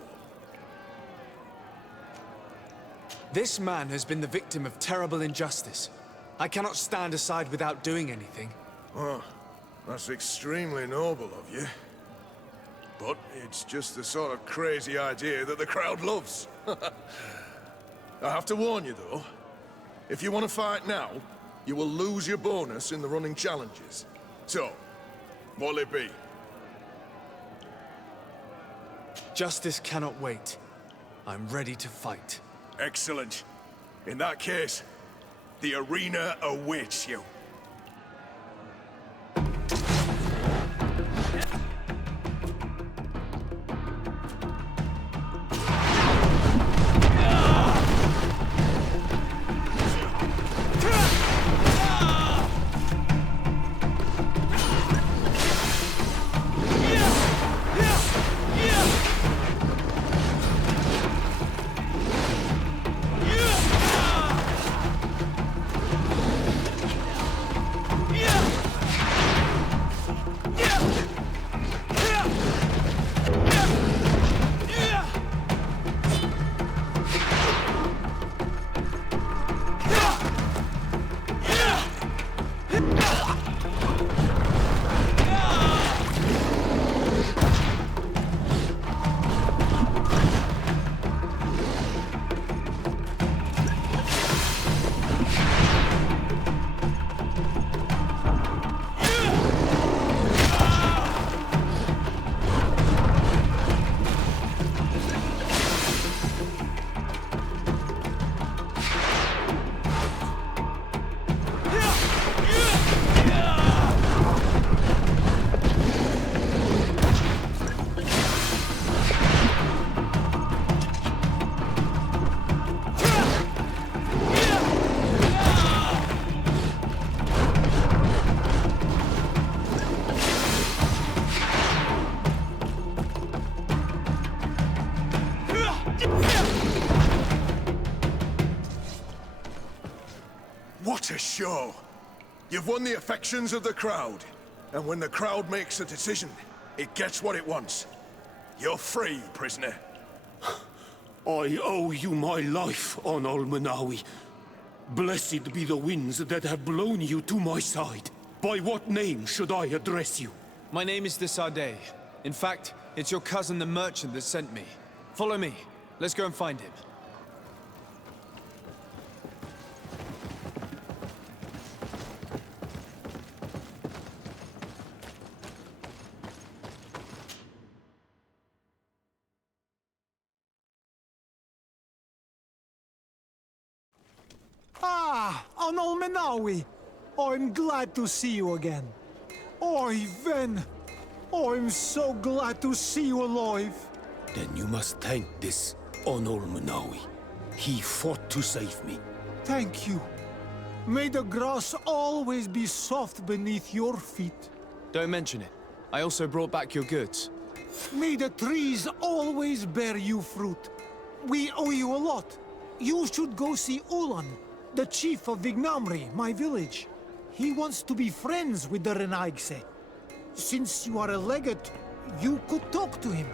This man has been the victim of terrible injustice. I cannot stand aside without doing anything. Oh, that's extremely noble of you. But it's just the sort of crazy idea that the crowd loves. I have to warn you, though. If you want to fight now, you will lose your bonus in the running challenges. So, what'll it be? Justice cannot wait. I'm ready to fight. Excellent. In that case, the arena awaits you. What a show! You've won the affections of the crowd. And when the crowd makes a decision, it gets what it wants. You're free, prisoner. I owe you my life, on Almanawi. Blessed be the winds that have blown you to my side. By what name should I address you? My name is the Sade. In fact, it's your cousin the merchant that sent me. Follow me. Let's go and find him. Ah, Anol Menawi. I'm glad to see you again. Oi, Ven. I'm so glad to see you alive. Then you must thank this Onol Manawi. He fought to save me. Thank you. May the grass always be soft beneath your feet. Don't mention it. I also brought back your goods. May the trees always bear you fruit. We owe you a lot. You should go see Ulan, the chief of Vignamri, my village. He wants to be friends with the Renaigse. Since you are a legate, you could talk to him.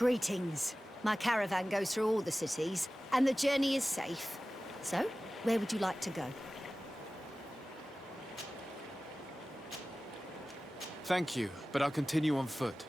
Greetings. My caravan goes through all the cities, and the journey is safe. So, where would you like to go? Thank you, but I'll continue on foot.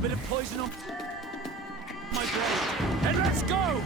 bit of poison on my blade. And let's go!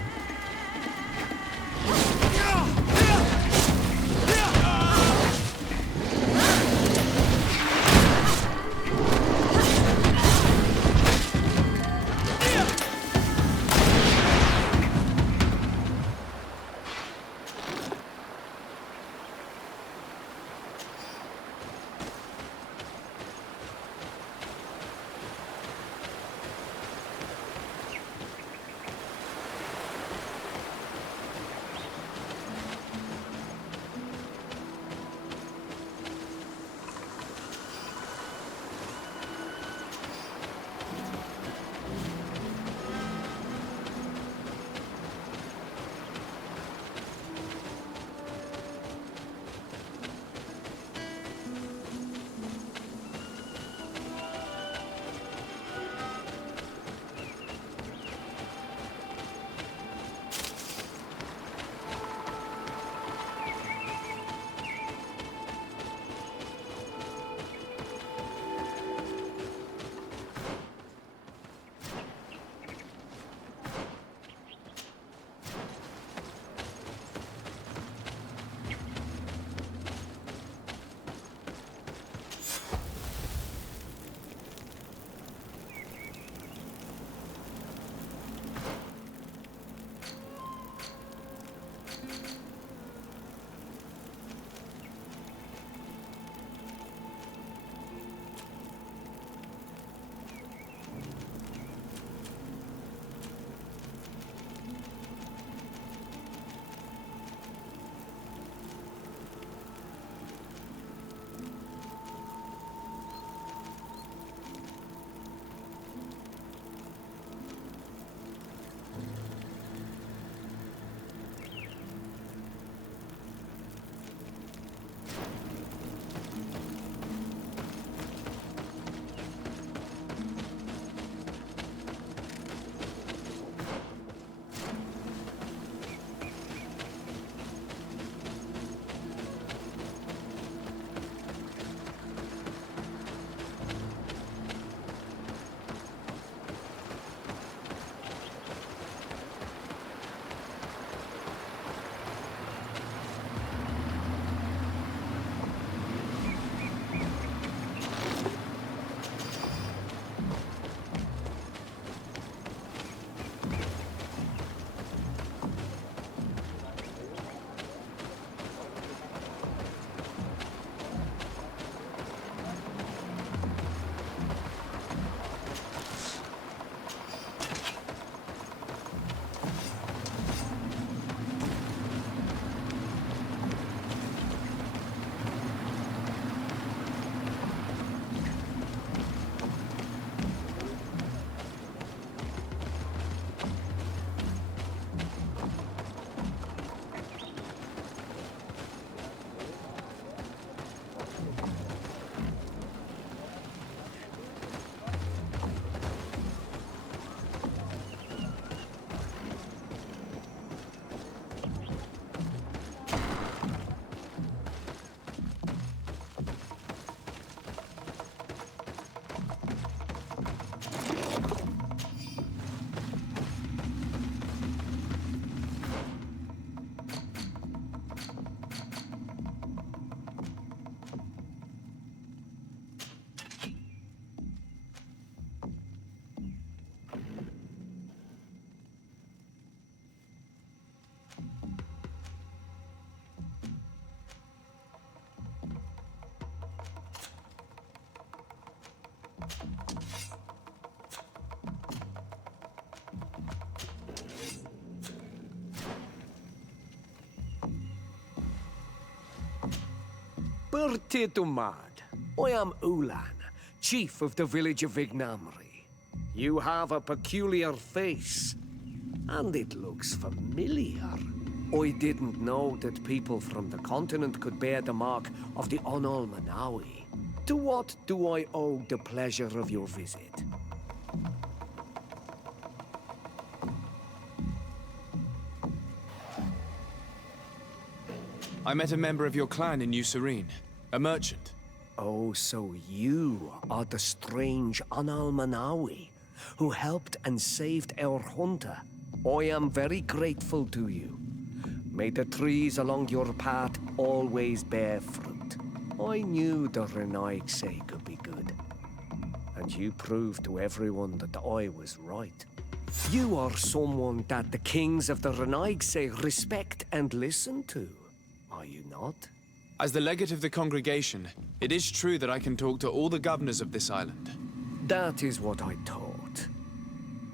Bertie Dumad, I am Ulan, chief of the village of Vignamri. You have a peculiar face, and it looks familiar. I didn't know that people from the continent could bear the mark of the Onol Manawi. To what do I owe the pleasure of your visit? I met a member of your clan in New Serene, a merchant. Oh, so you are the strange Onol Manawi. who helped and saved our hunter. I am very grateful to you. May the trees along your path always bear fruit. I knew the Renaigse could be good. And you proved to everyone that I was right. You are someone that the kings of the Renaigse respect and listen to, are you not? As the legate of the congregation, it is true that I can talk to all the governors of this island. That is what I thought.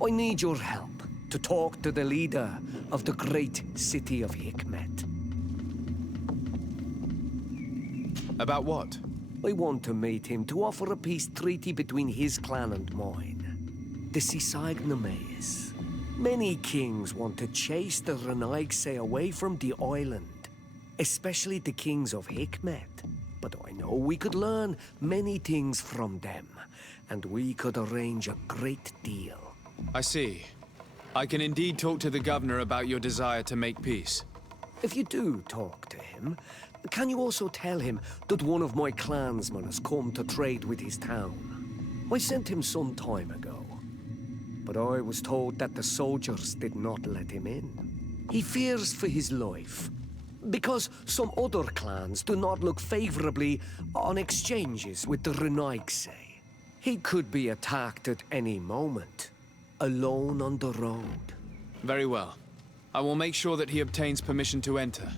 I need your help to talk to the leader of the great city of Hikmet. About what? I want to meet him to offer a peace treaty between his clan and mine. The Sisagnameis. Many kings want to chase the Renaigse away from the island, especially the kings of Hikmet. But I know we could learn many things from them, and we could arrange a great deal. I see. I can indeed talk to the governor about your desire to make peace. If you do talk to him, can you also tell him that one of my clansmen has come to trade with his town? I sent him some time ago, but I was told that the soldiers did not let him in. He fears for his life, because some other clans do not look favorably on exchanges with the Renaigse. He could be attacked at any moment, alone on the road. Very well. I will make sure that he obtains permission to enter.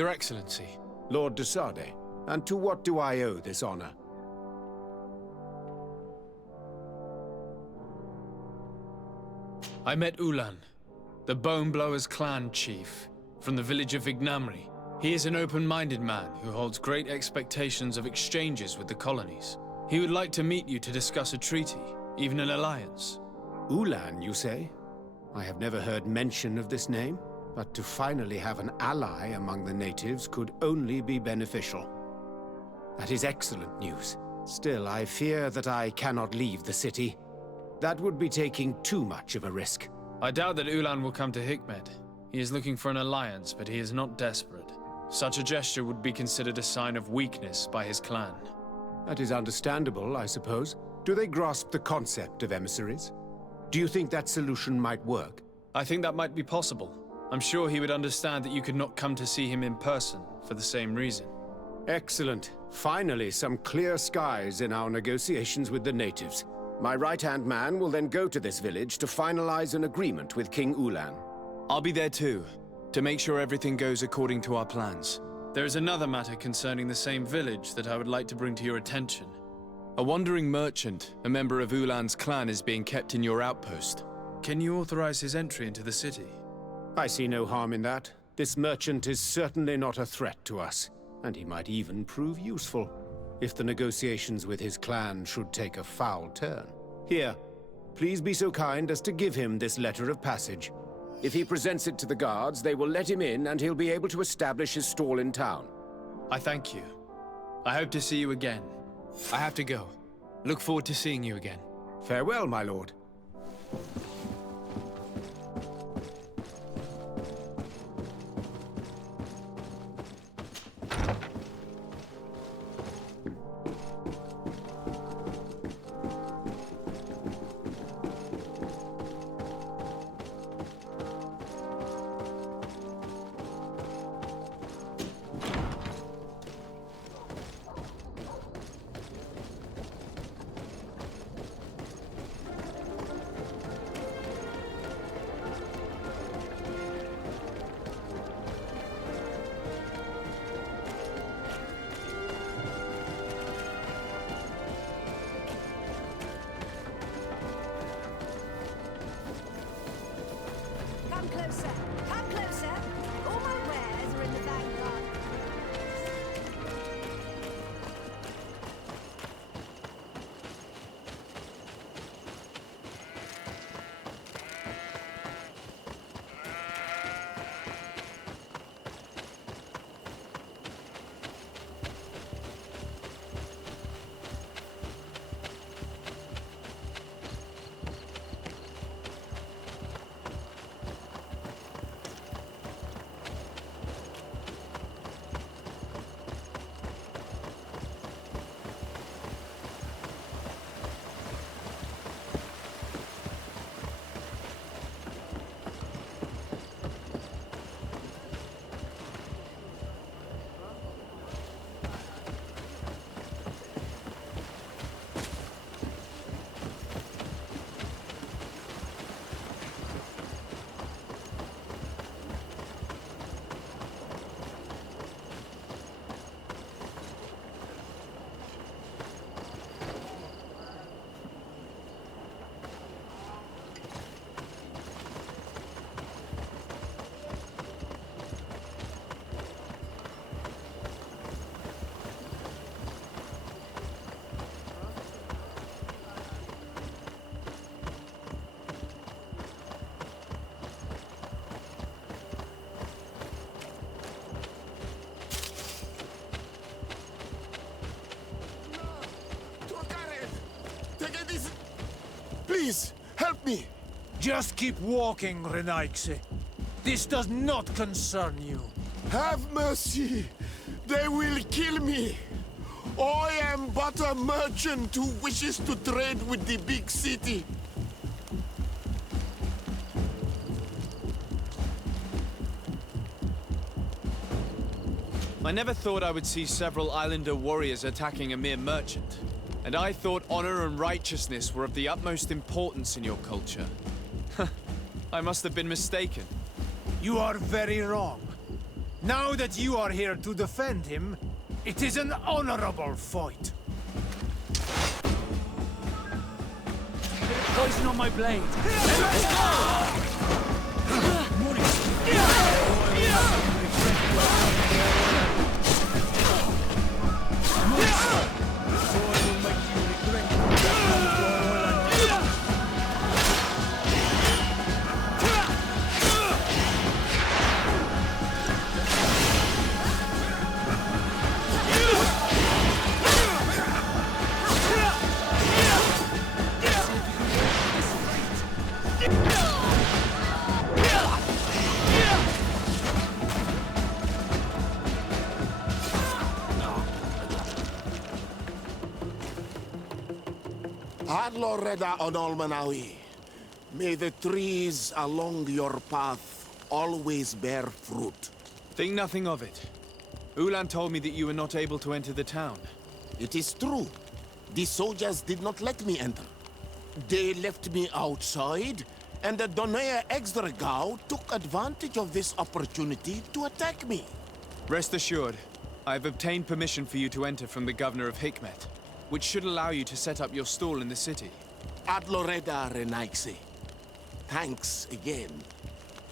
Your Excellency. Lord de Sade, and to what do I owe this honor? I met Ulan, the Bone Blowers clan chief, from the village of Vignamri. He is an open-minded man who holds great expectations of exchanges with the colonies. He would like to meet you to discuss a treaty, even an alliance. Ulan, you say? I have never heard mention of this name, but to finally have an ally among the natives could only be beneficial. That is excellent news. Still, I fear that I cannot leave the city. That would be taking too much of a risk. I doubt that Ulan will come to Hikmet. He is looking for an alliance, but he is not desperate. Such a gesture would be considered a sign of weakness by his clan. That is understandable, I suppose. Do they grasp the concept of emissaries? Do you think that solution might work? I think that might be possible. I'm sure he would understand that you could not come to see him in person for the same reason. Excellent. Finally, some clear skies in our negotiations with the natives. My right-hand man will then go to this village to finalize an agreement with King Ulan. I'll be there too, to make sure everything goes according to our plans. There is another matter concerning the same village that I would like to bring to your attention. A wandering merchant, a member of Ulan's clan, is being kept in your outpost. Can you authorize his entry into the city? I see no harm in that. This merchant is certainly not a threat to us, and he might even prove useful, if the negotiations with his clan should take a foul turn. Here, please be so kind as to give him this letter of passage. If he presents it to the guards, they will let him in and he'll be able to establish his stall in town. I thank you. I hope to see you again. I have to go. Look forward to seeing you again. Farewell, my lord. Come closer. Come closer. All my wares are in the vanguard. Please, help me! Just keep walking, Renaigse. This does not concern you. Have mercy! They will kill me! I am but a merchant who wishes to trade with the big city. I never thought I would see several islander warriors attacking a mere merchant. And I thought honor and righteousness were of the utmost importance in your culture. I must have been mistaken. You are very wrong. Now that you are here to defend him, it is an honorable fight. Poison on my blade. Adloreda Onolmanawi, may the trees along your path always bear fruit. Think nothing of it. Ulan told me that you were not able to enter the town. It is true. The soldiers did not let me enter. They left me outside, and the Donea Exdragao took advantage of this opportunity to attack me. Rest assured, I have obtained permission for you to enter from the governor of Hikmet, which should allow you to set up your stall in the city. Adloreda Renaixi. Thanks again.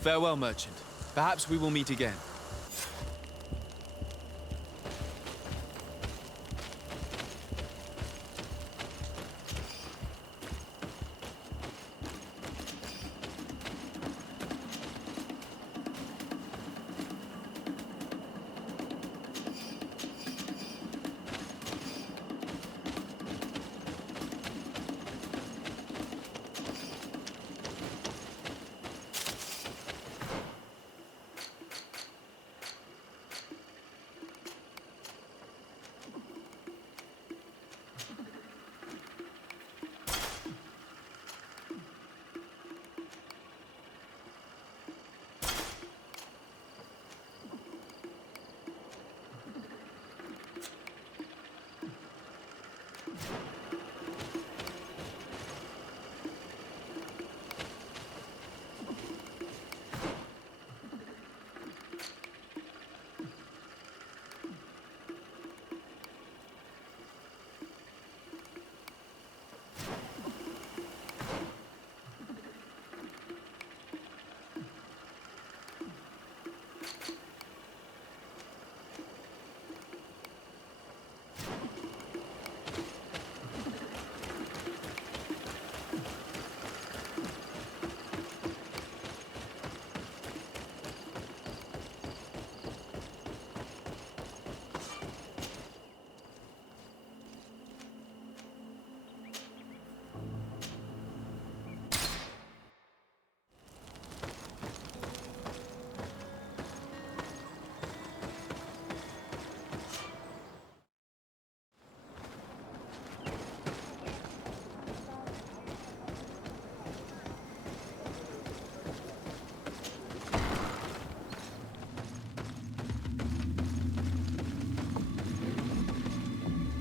Farewell, merchant. Perhaps we will meet again.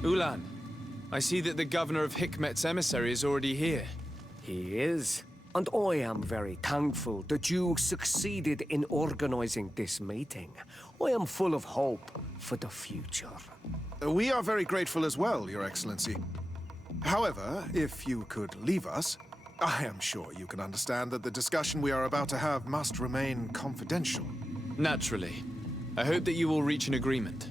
Ulan, I see that the governor of Hikmet's emissary is already here. He is. And I am very thankful that you succeeded in organizing this meeting. I am full of hope for the future. We are very grateful as well, Your Excellency. However, if you could leave us, I am sure you can understand that the discussion we are about to have must remain confidential. Naturally. I hope that you will reach an agreement.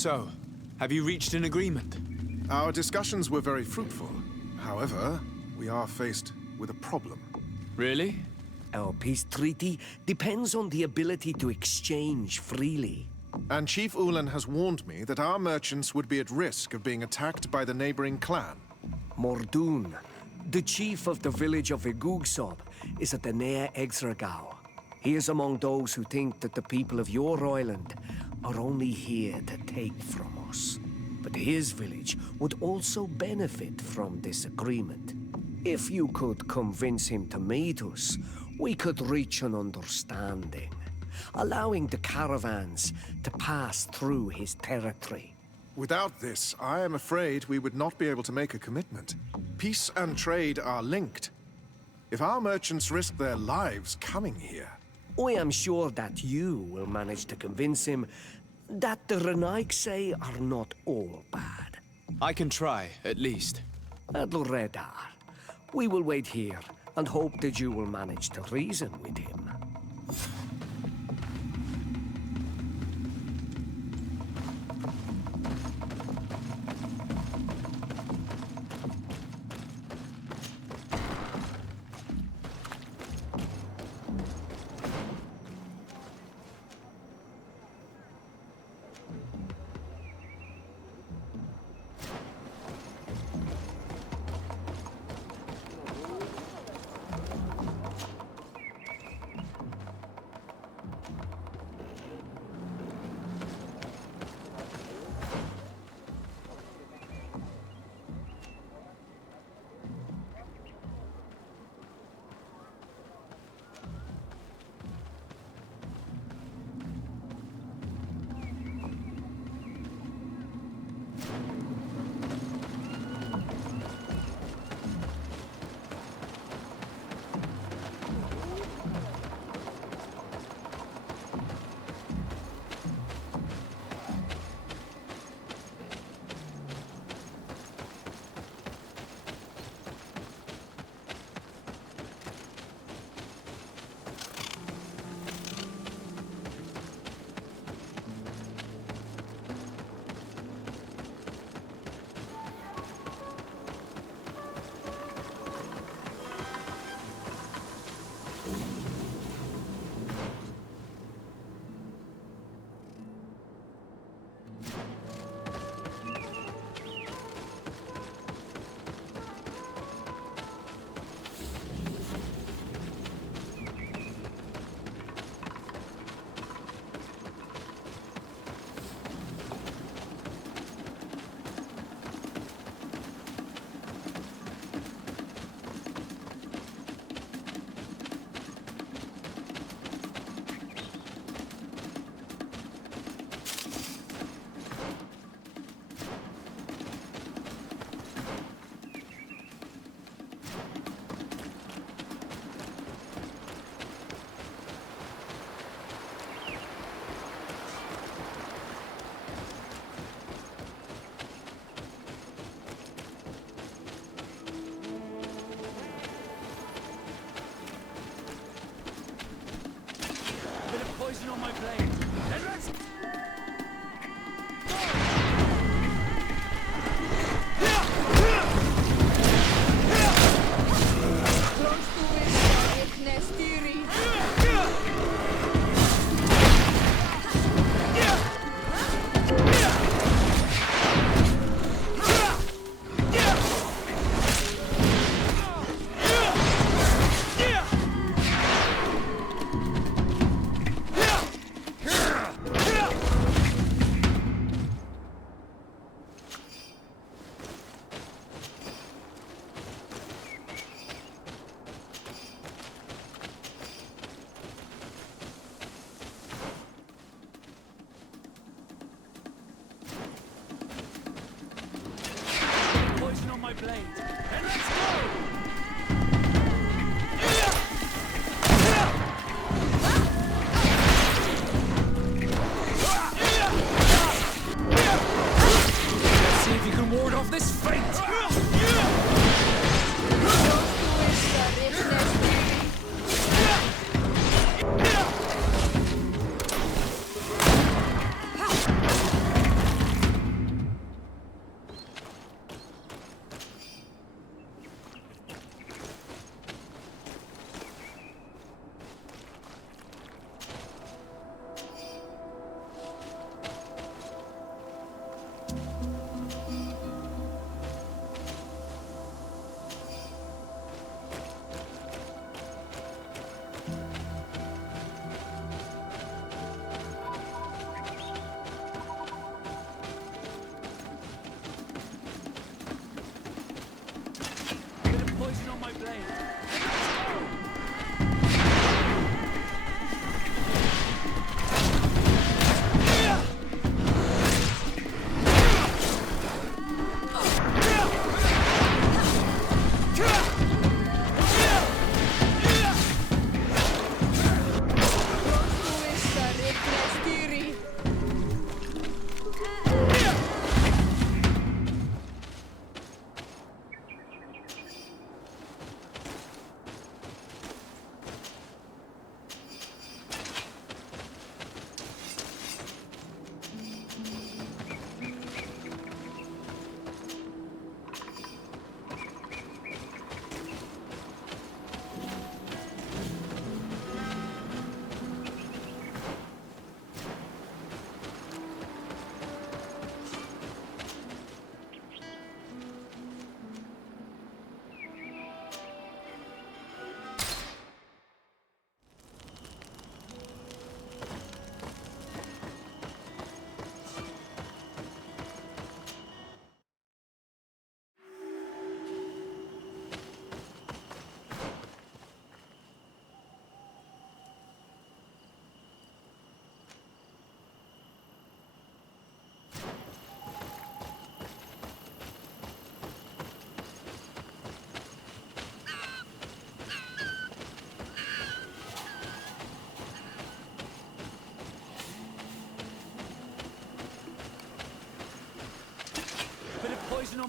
So, have you reached an agreement? Our discussions were very fruitful. However, we are faced with a problem. Really? Our peace treaty depends on the ability to exchange freely. And Chief Ulan has warned me that our merchants would be at risk of being attacked by the neighboring clan. Mordoun, the chief of the village of Igugsob, is at the Nea Exragao. He is among those who think that the people of your island are only here to take from us. But his village would also benefit from this agreement. If you could convince him to meet us, we could reach an understanding, allowing the caravans to pass through his territory. Without this, I am afraid we would not be able to make a commitment. Peace and trade are linked. If our merchants risk their lives coming here... I am sure that you will manage to convince him that the Renaigse are not all bad. I can try, at least. Adloredar, we will wait here and hope that you will manage to reason with him.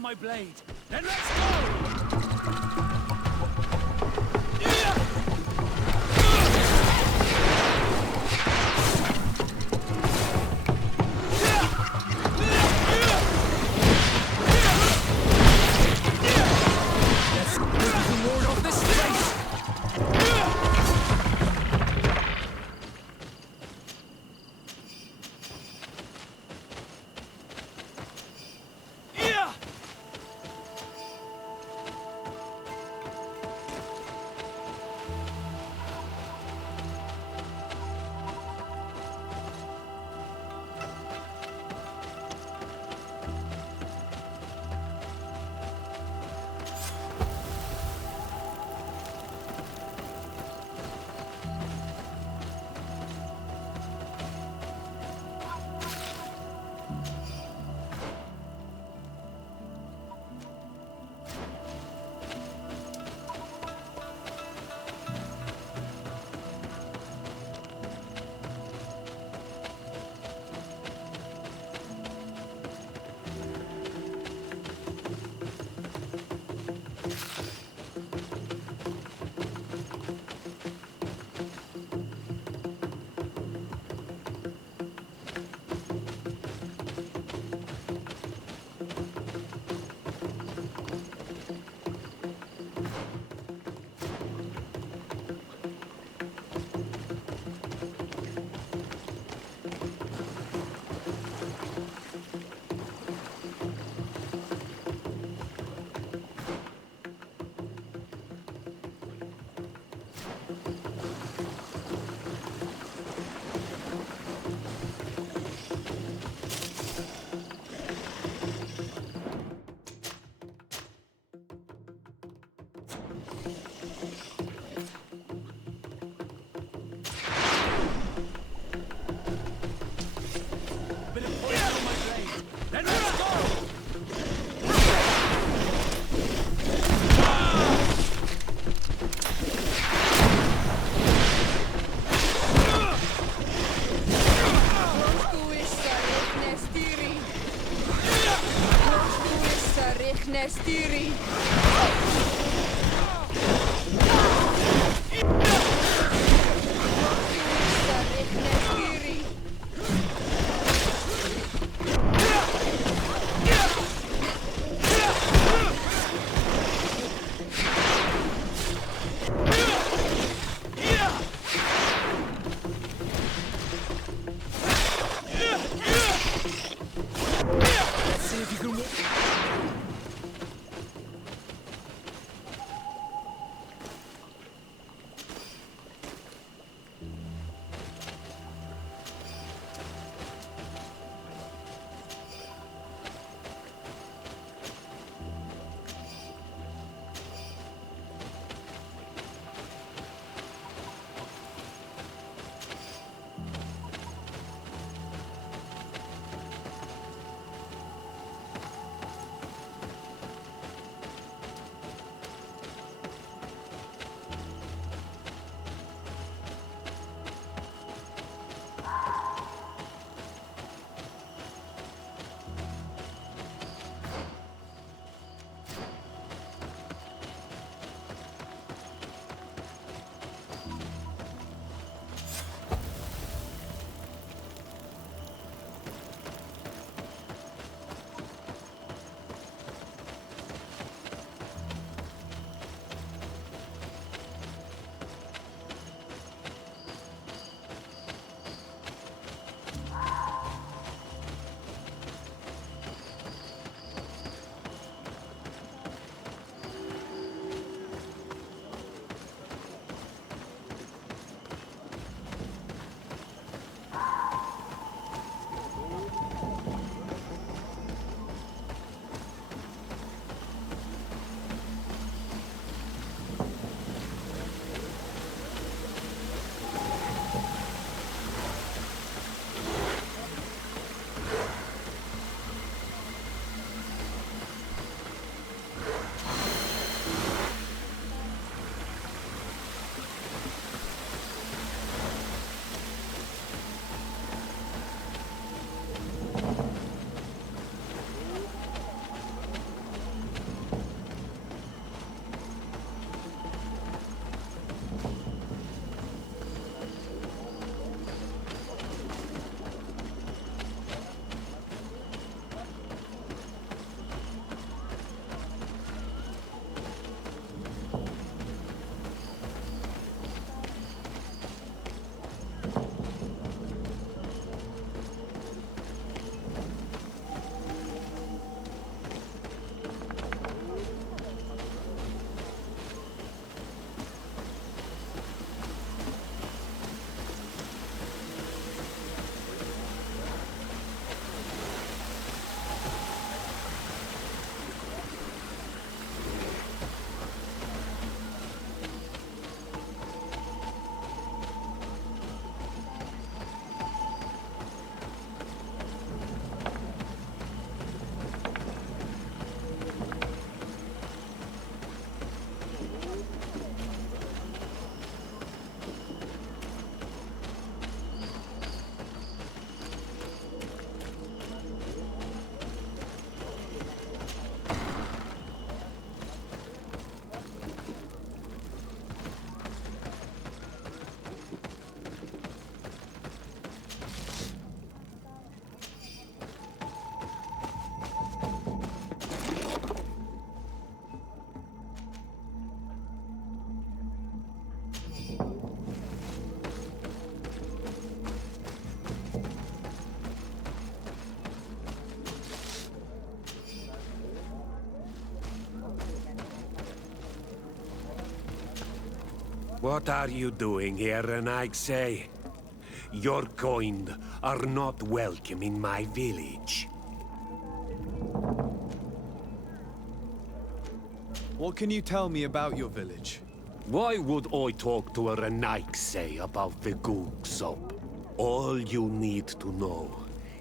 down my blade. Then let's go! Nestiri. What are you doing here, Renaigse? Your kind are not welcome in my village. What can you tell me about your village? Why would I talk to a Renaigse about the Googsop? All you need to know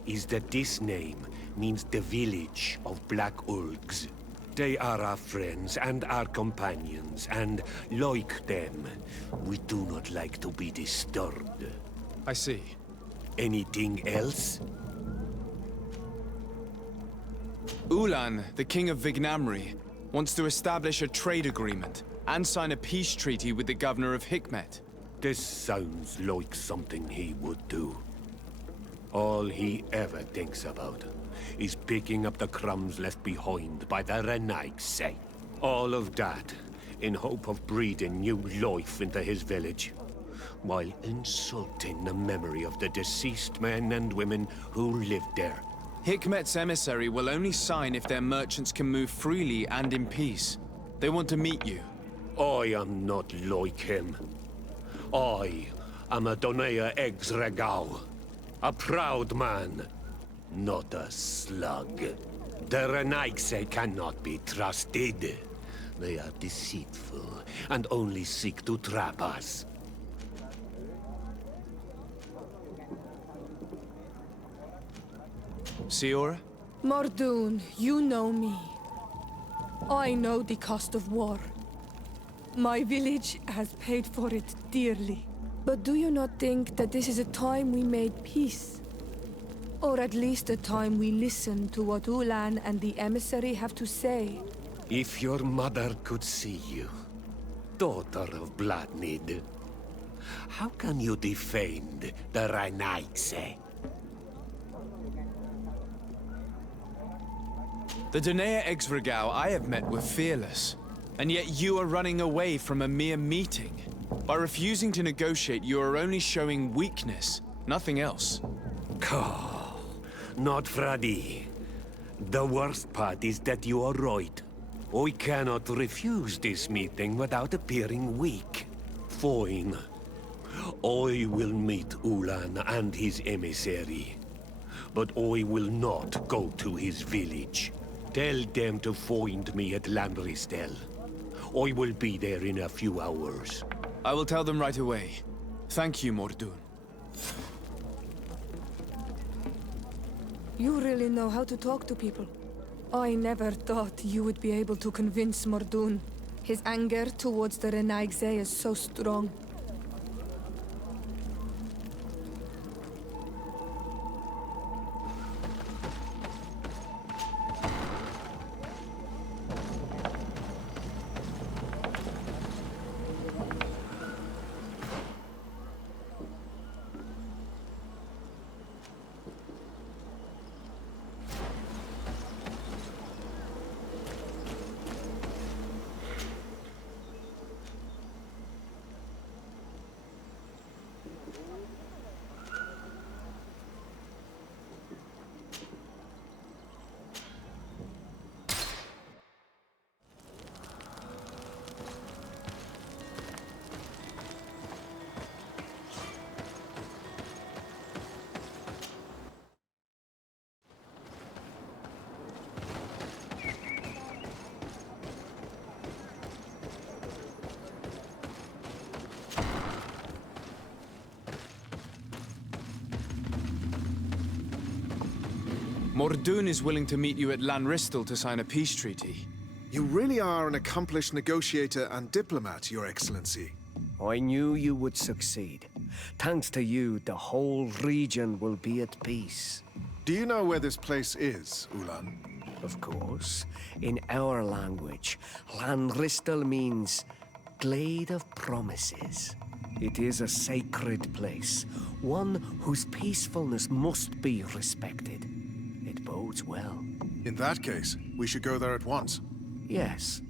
is that this name means the village of Black Ulgs. They are our friends and our companions, and like them, we do not like to be disturbed. I see. Anything else? Ulan, the king of Vignamri, wants to establish a trade agreement and sign a peace treaty with the governor of Hikmet. This sounds like something he would do. All he ever thinks about is picking up the crumbs left behind by the Renaigse. All of that in hope of breathing new life into his village, while insulting the memory of the deceased men and women who lived there. Hikmet's emissary will only sign if their merchants can move freely and in peace. They want to meet you. I am not like him. I am a Donea Exregao, a proud man, not a slug. The Renaigse cannot be trusted. They are deceitful and only seek to trap us. Siora? Mordoon, you know me. I know the cost of war. My village has paid for it dearly. But do you not think that this is a time we made peace? Or at least a time we listen to what Ulan and the emissary have to say? If your mother could see you, daughter of Bloodnid, how can you defend the Renaigse? The Donea Exregao I have met were fearless, and yet you are running away from a mere meeting. By refusing to negotiate, you are only showing weakness, nothing else. Not Freddy. The worst part is that you are right. I cannot refuse this meeting without appearing weak. Fine. I will meet Ulan and his emissary. But I will not go to his village. Tell them to find me at Landristel. I will be there in a few hours. I will tell them right away. Thank you, Mordoon. You really know how to talk to people. I never thought you would be able to convince Mordoon. His anger towards the Renaigse is so strong. Mordoon is willing to meet you at Lanristel to sign a peace treaty. You really are an accomplished negotiator and diplomat, Your Excellency. I knew you would succeed. Thanks to you, the whole region will be at peace. Do you know where this place is, Ulan? Of course. In our language, Lanristel means Glade of Promises. It is a sacred place, one whose peacefulness must be respected. It bodes well. In that case, we should go there at once. Yes.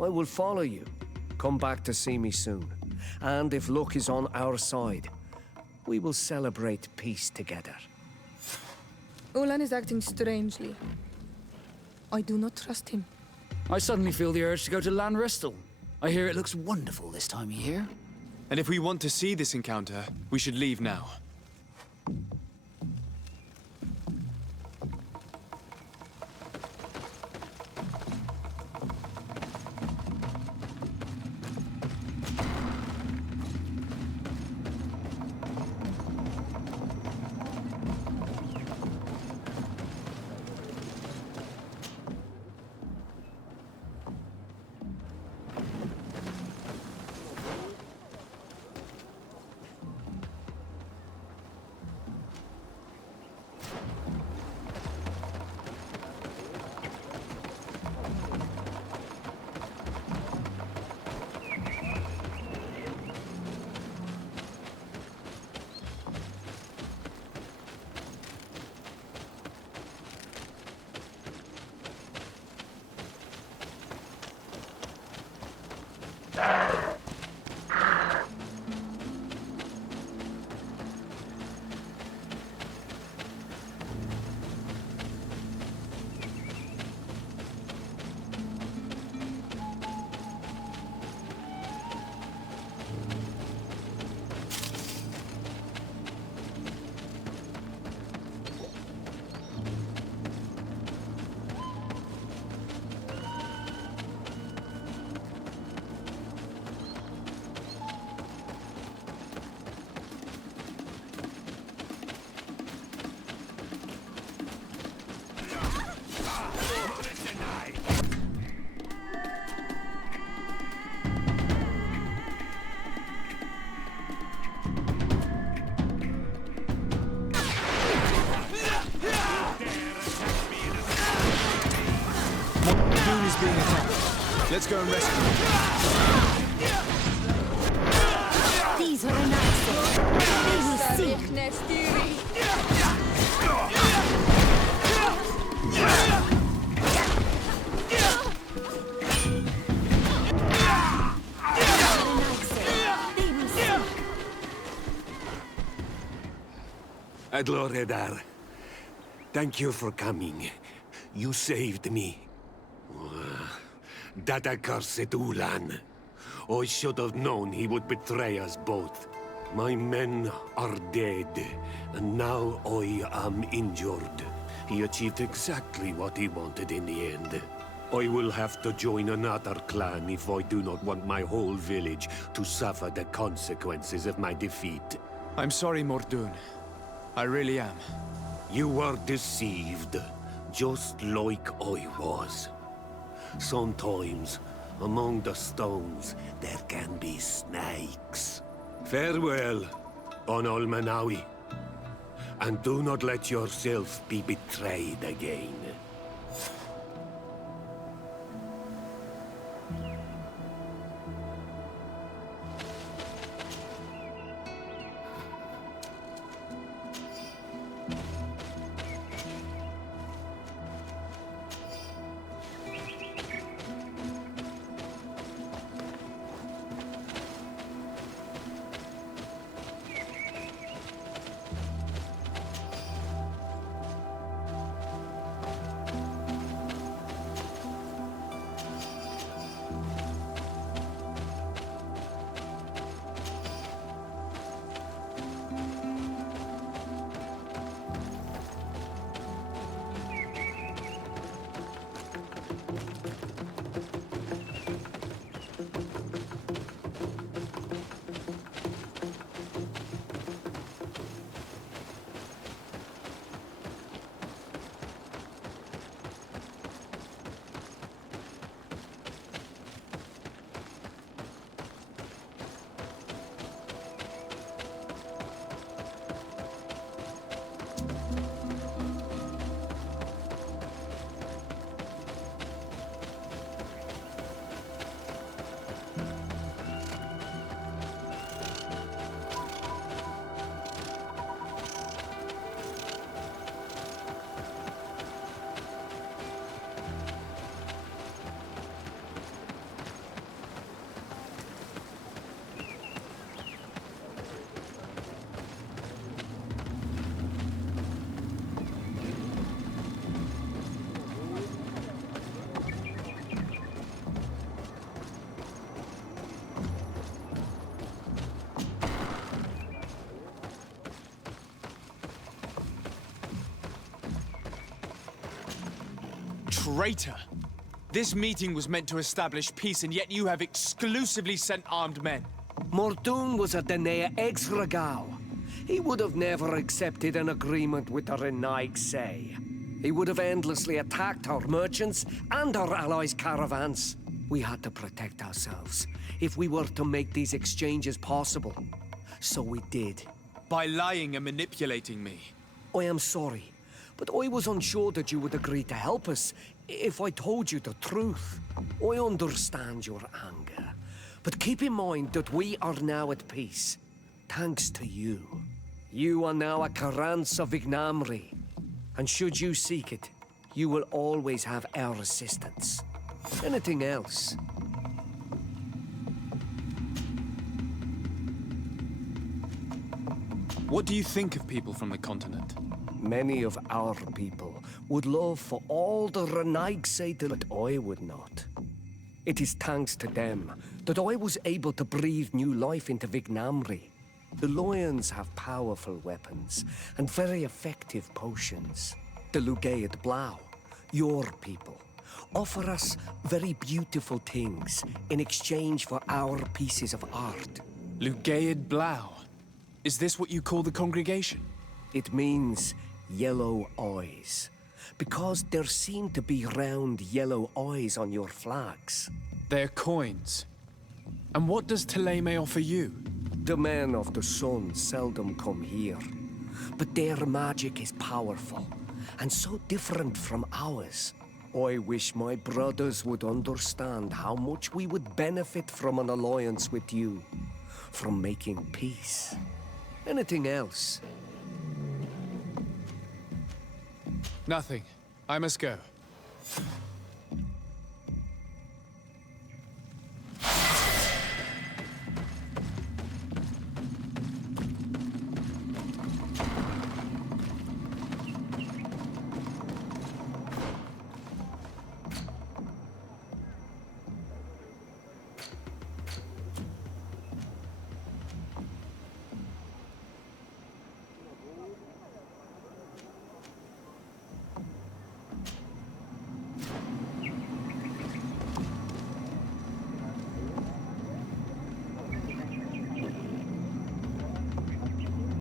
I will follow you. Come back to see me soon. And if luck is on our side, we will celebrate peace together. Ulan is acting strangely. I do not trust him. I suddenly feel the urge to go to Lanristel. I hear it looks wonderful this time of year. And if we want to see this encounter, we should leave now. Being attacked. Let's go and rescue him. These are a nice they will Adloredar, thank you for coming. You saved me. That accursed Ulan. I should have known he would betray us both. My men are dead, and now I am injured. He achieved exactly what he wanted in the end. I will have to join another clan if I do not want my whole village to suffer the consequences of my defeat. I'm sorry, Mordoun. I really am. You were deceived, just like I was. Sometimes, among the stones, there can be snakes. Farewell, on Almanawi. And do not let yourself be betrayed again. traitor! This meeting was meant to establish peace, and yet you have exclusively sent armed men. Mordoun was a Denea ex-Regao. He would have never accepted an agreement with the Renaig Say. He would have endlessly attacked our merchants and our allies' caravans. We had to protect ourselves if we were to make these exchanges possible. So we did. By lying and manipulating me. I am sorry, but I was unsure that you would agree to help us if I told you the truth. I understand your anger, but keep in mind that we are now at peace, thanks to you. You are now a Carranza of Vignamri, and should you seek it, you will always have our assistance. Anything else? What do you think of people from the continent? Many of our people would love for all the Renaig say to, but I would not. It is thanks to them that I was able to breathe new life into Vignamri. The Lions have powerful weapons and very effective potions. The Lugaid Blau, your people, offer us very beautiful things in exchange for our pieces of art. Lugaid Blau? Is this what you call the congregation? It means yellow eyes, because there seem to be round yellow eyes on your flags. They're coins. And what does Thélème offer you? The men of the sun seldom come here, but their magic is powerful, and so different from ours. I wish my brothers would understand how much we would benefit from an alliance with you, from making peace. Anything else? Nothing. I must go.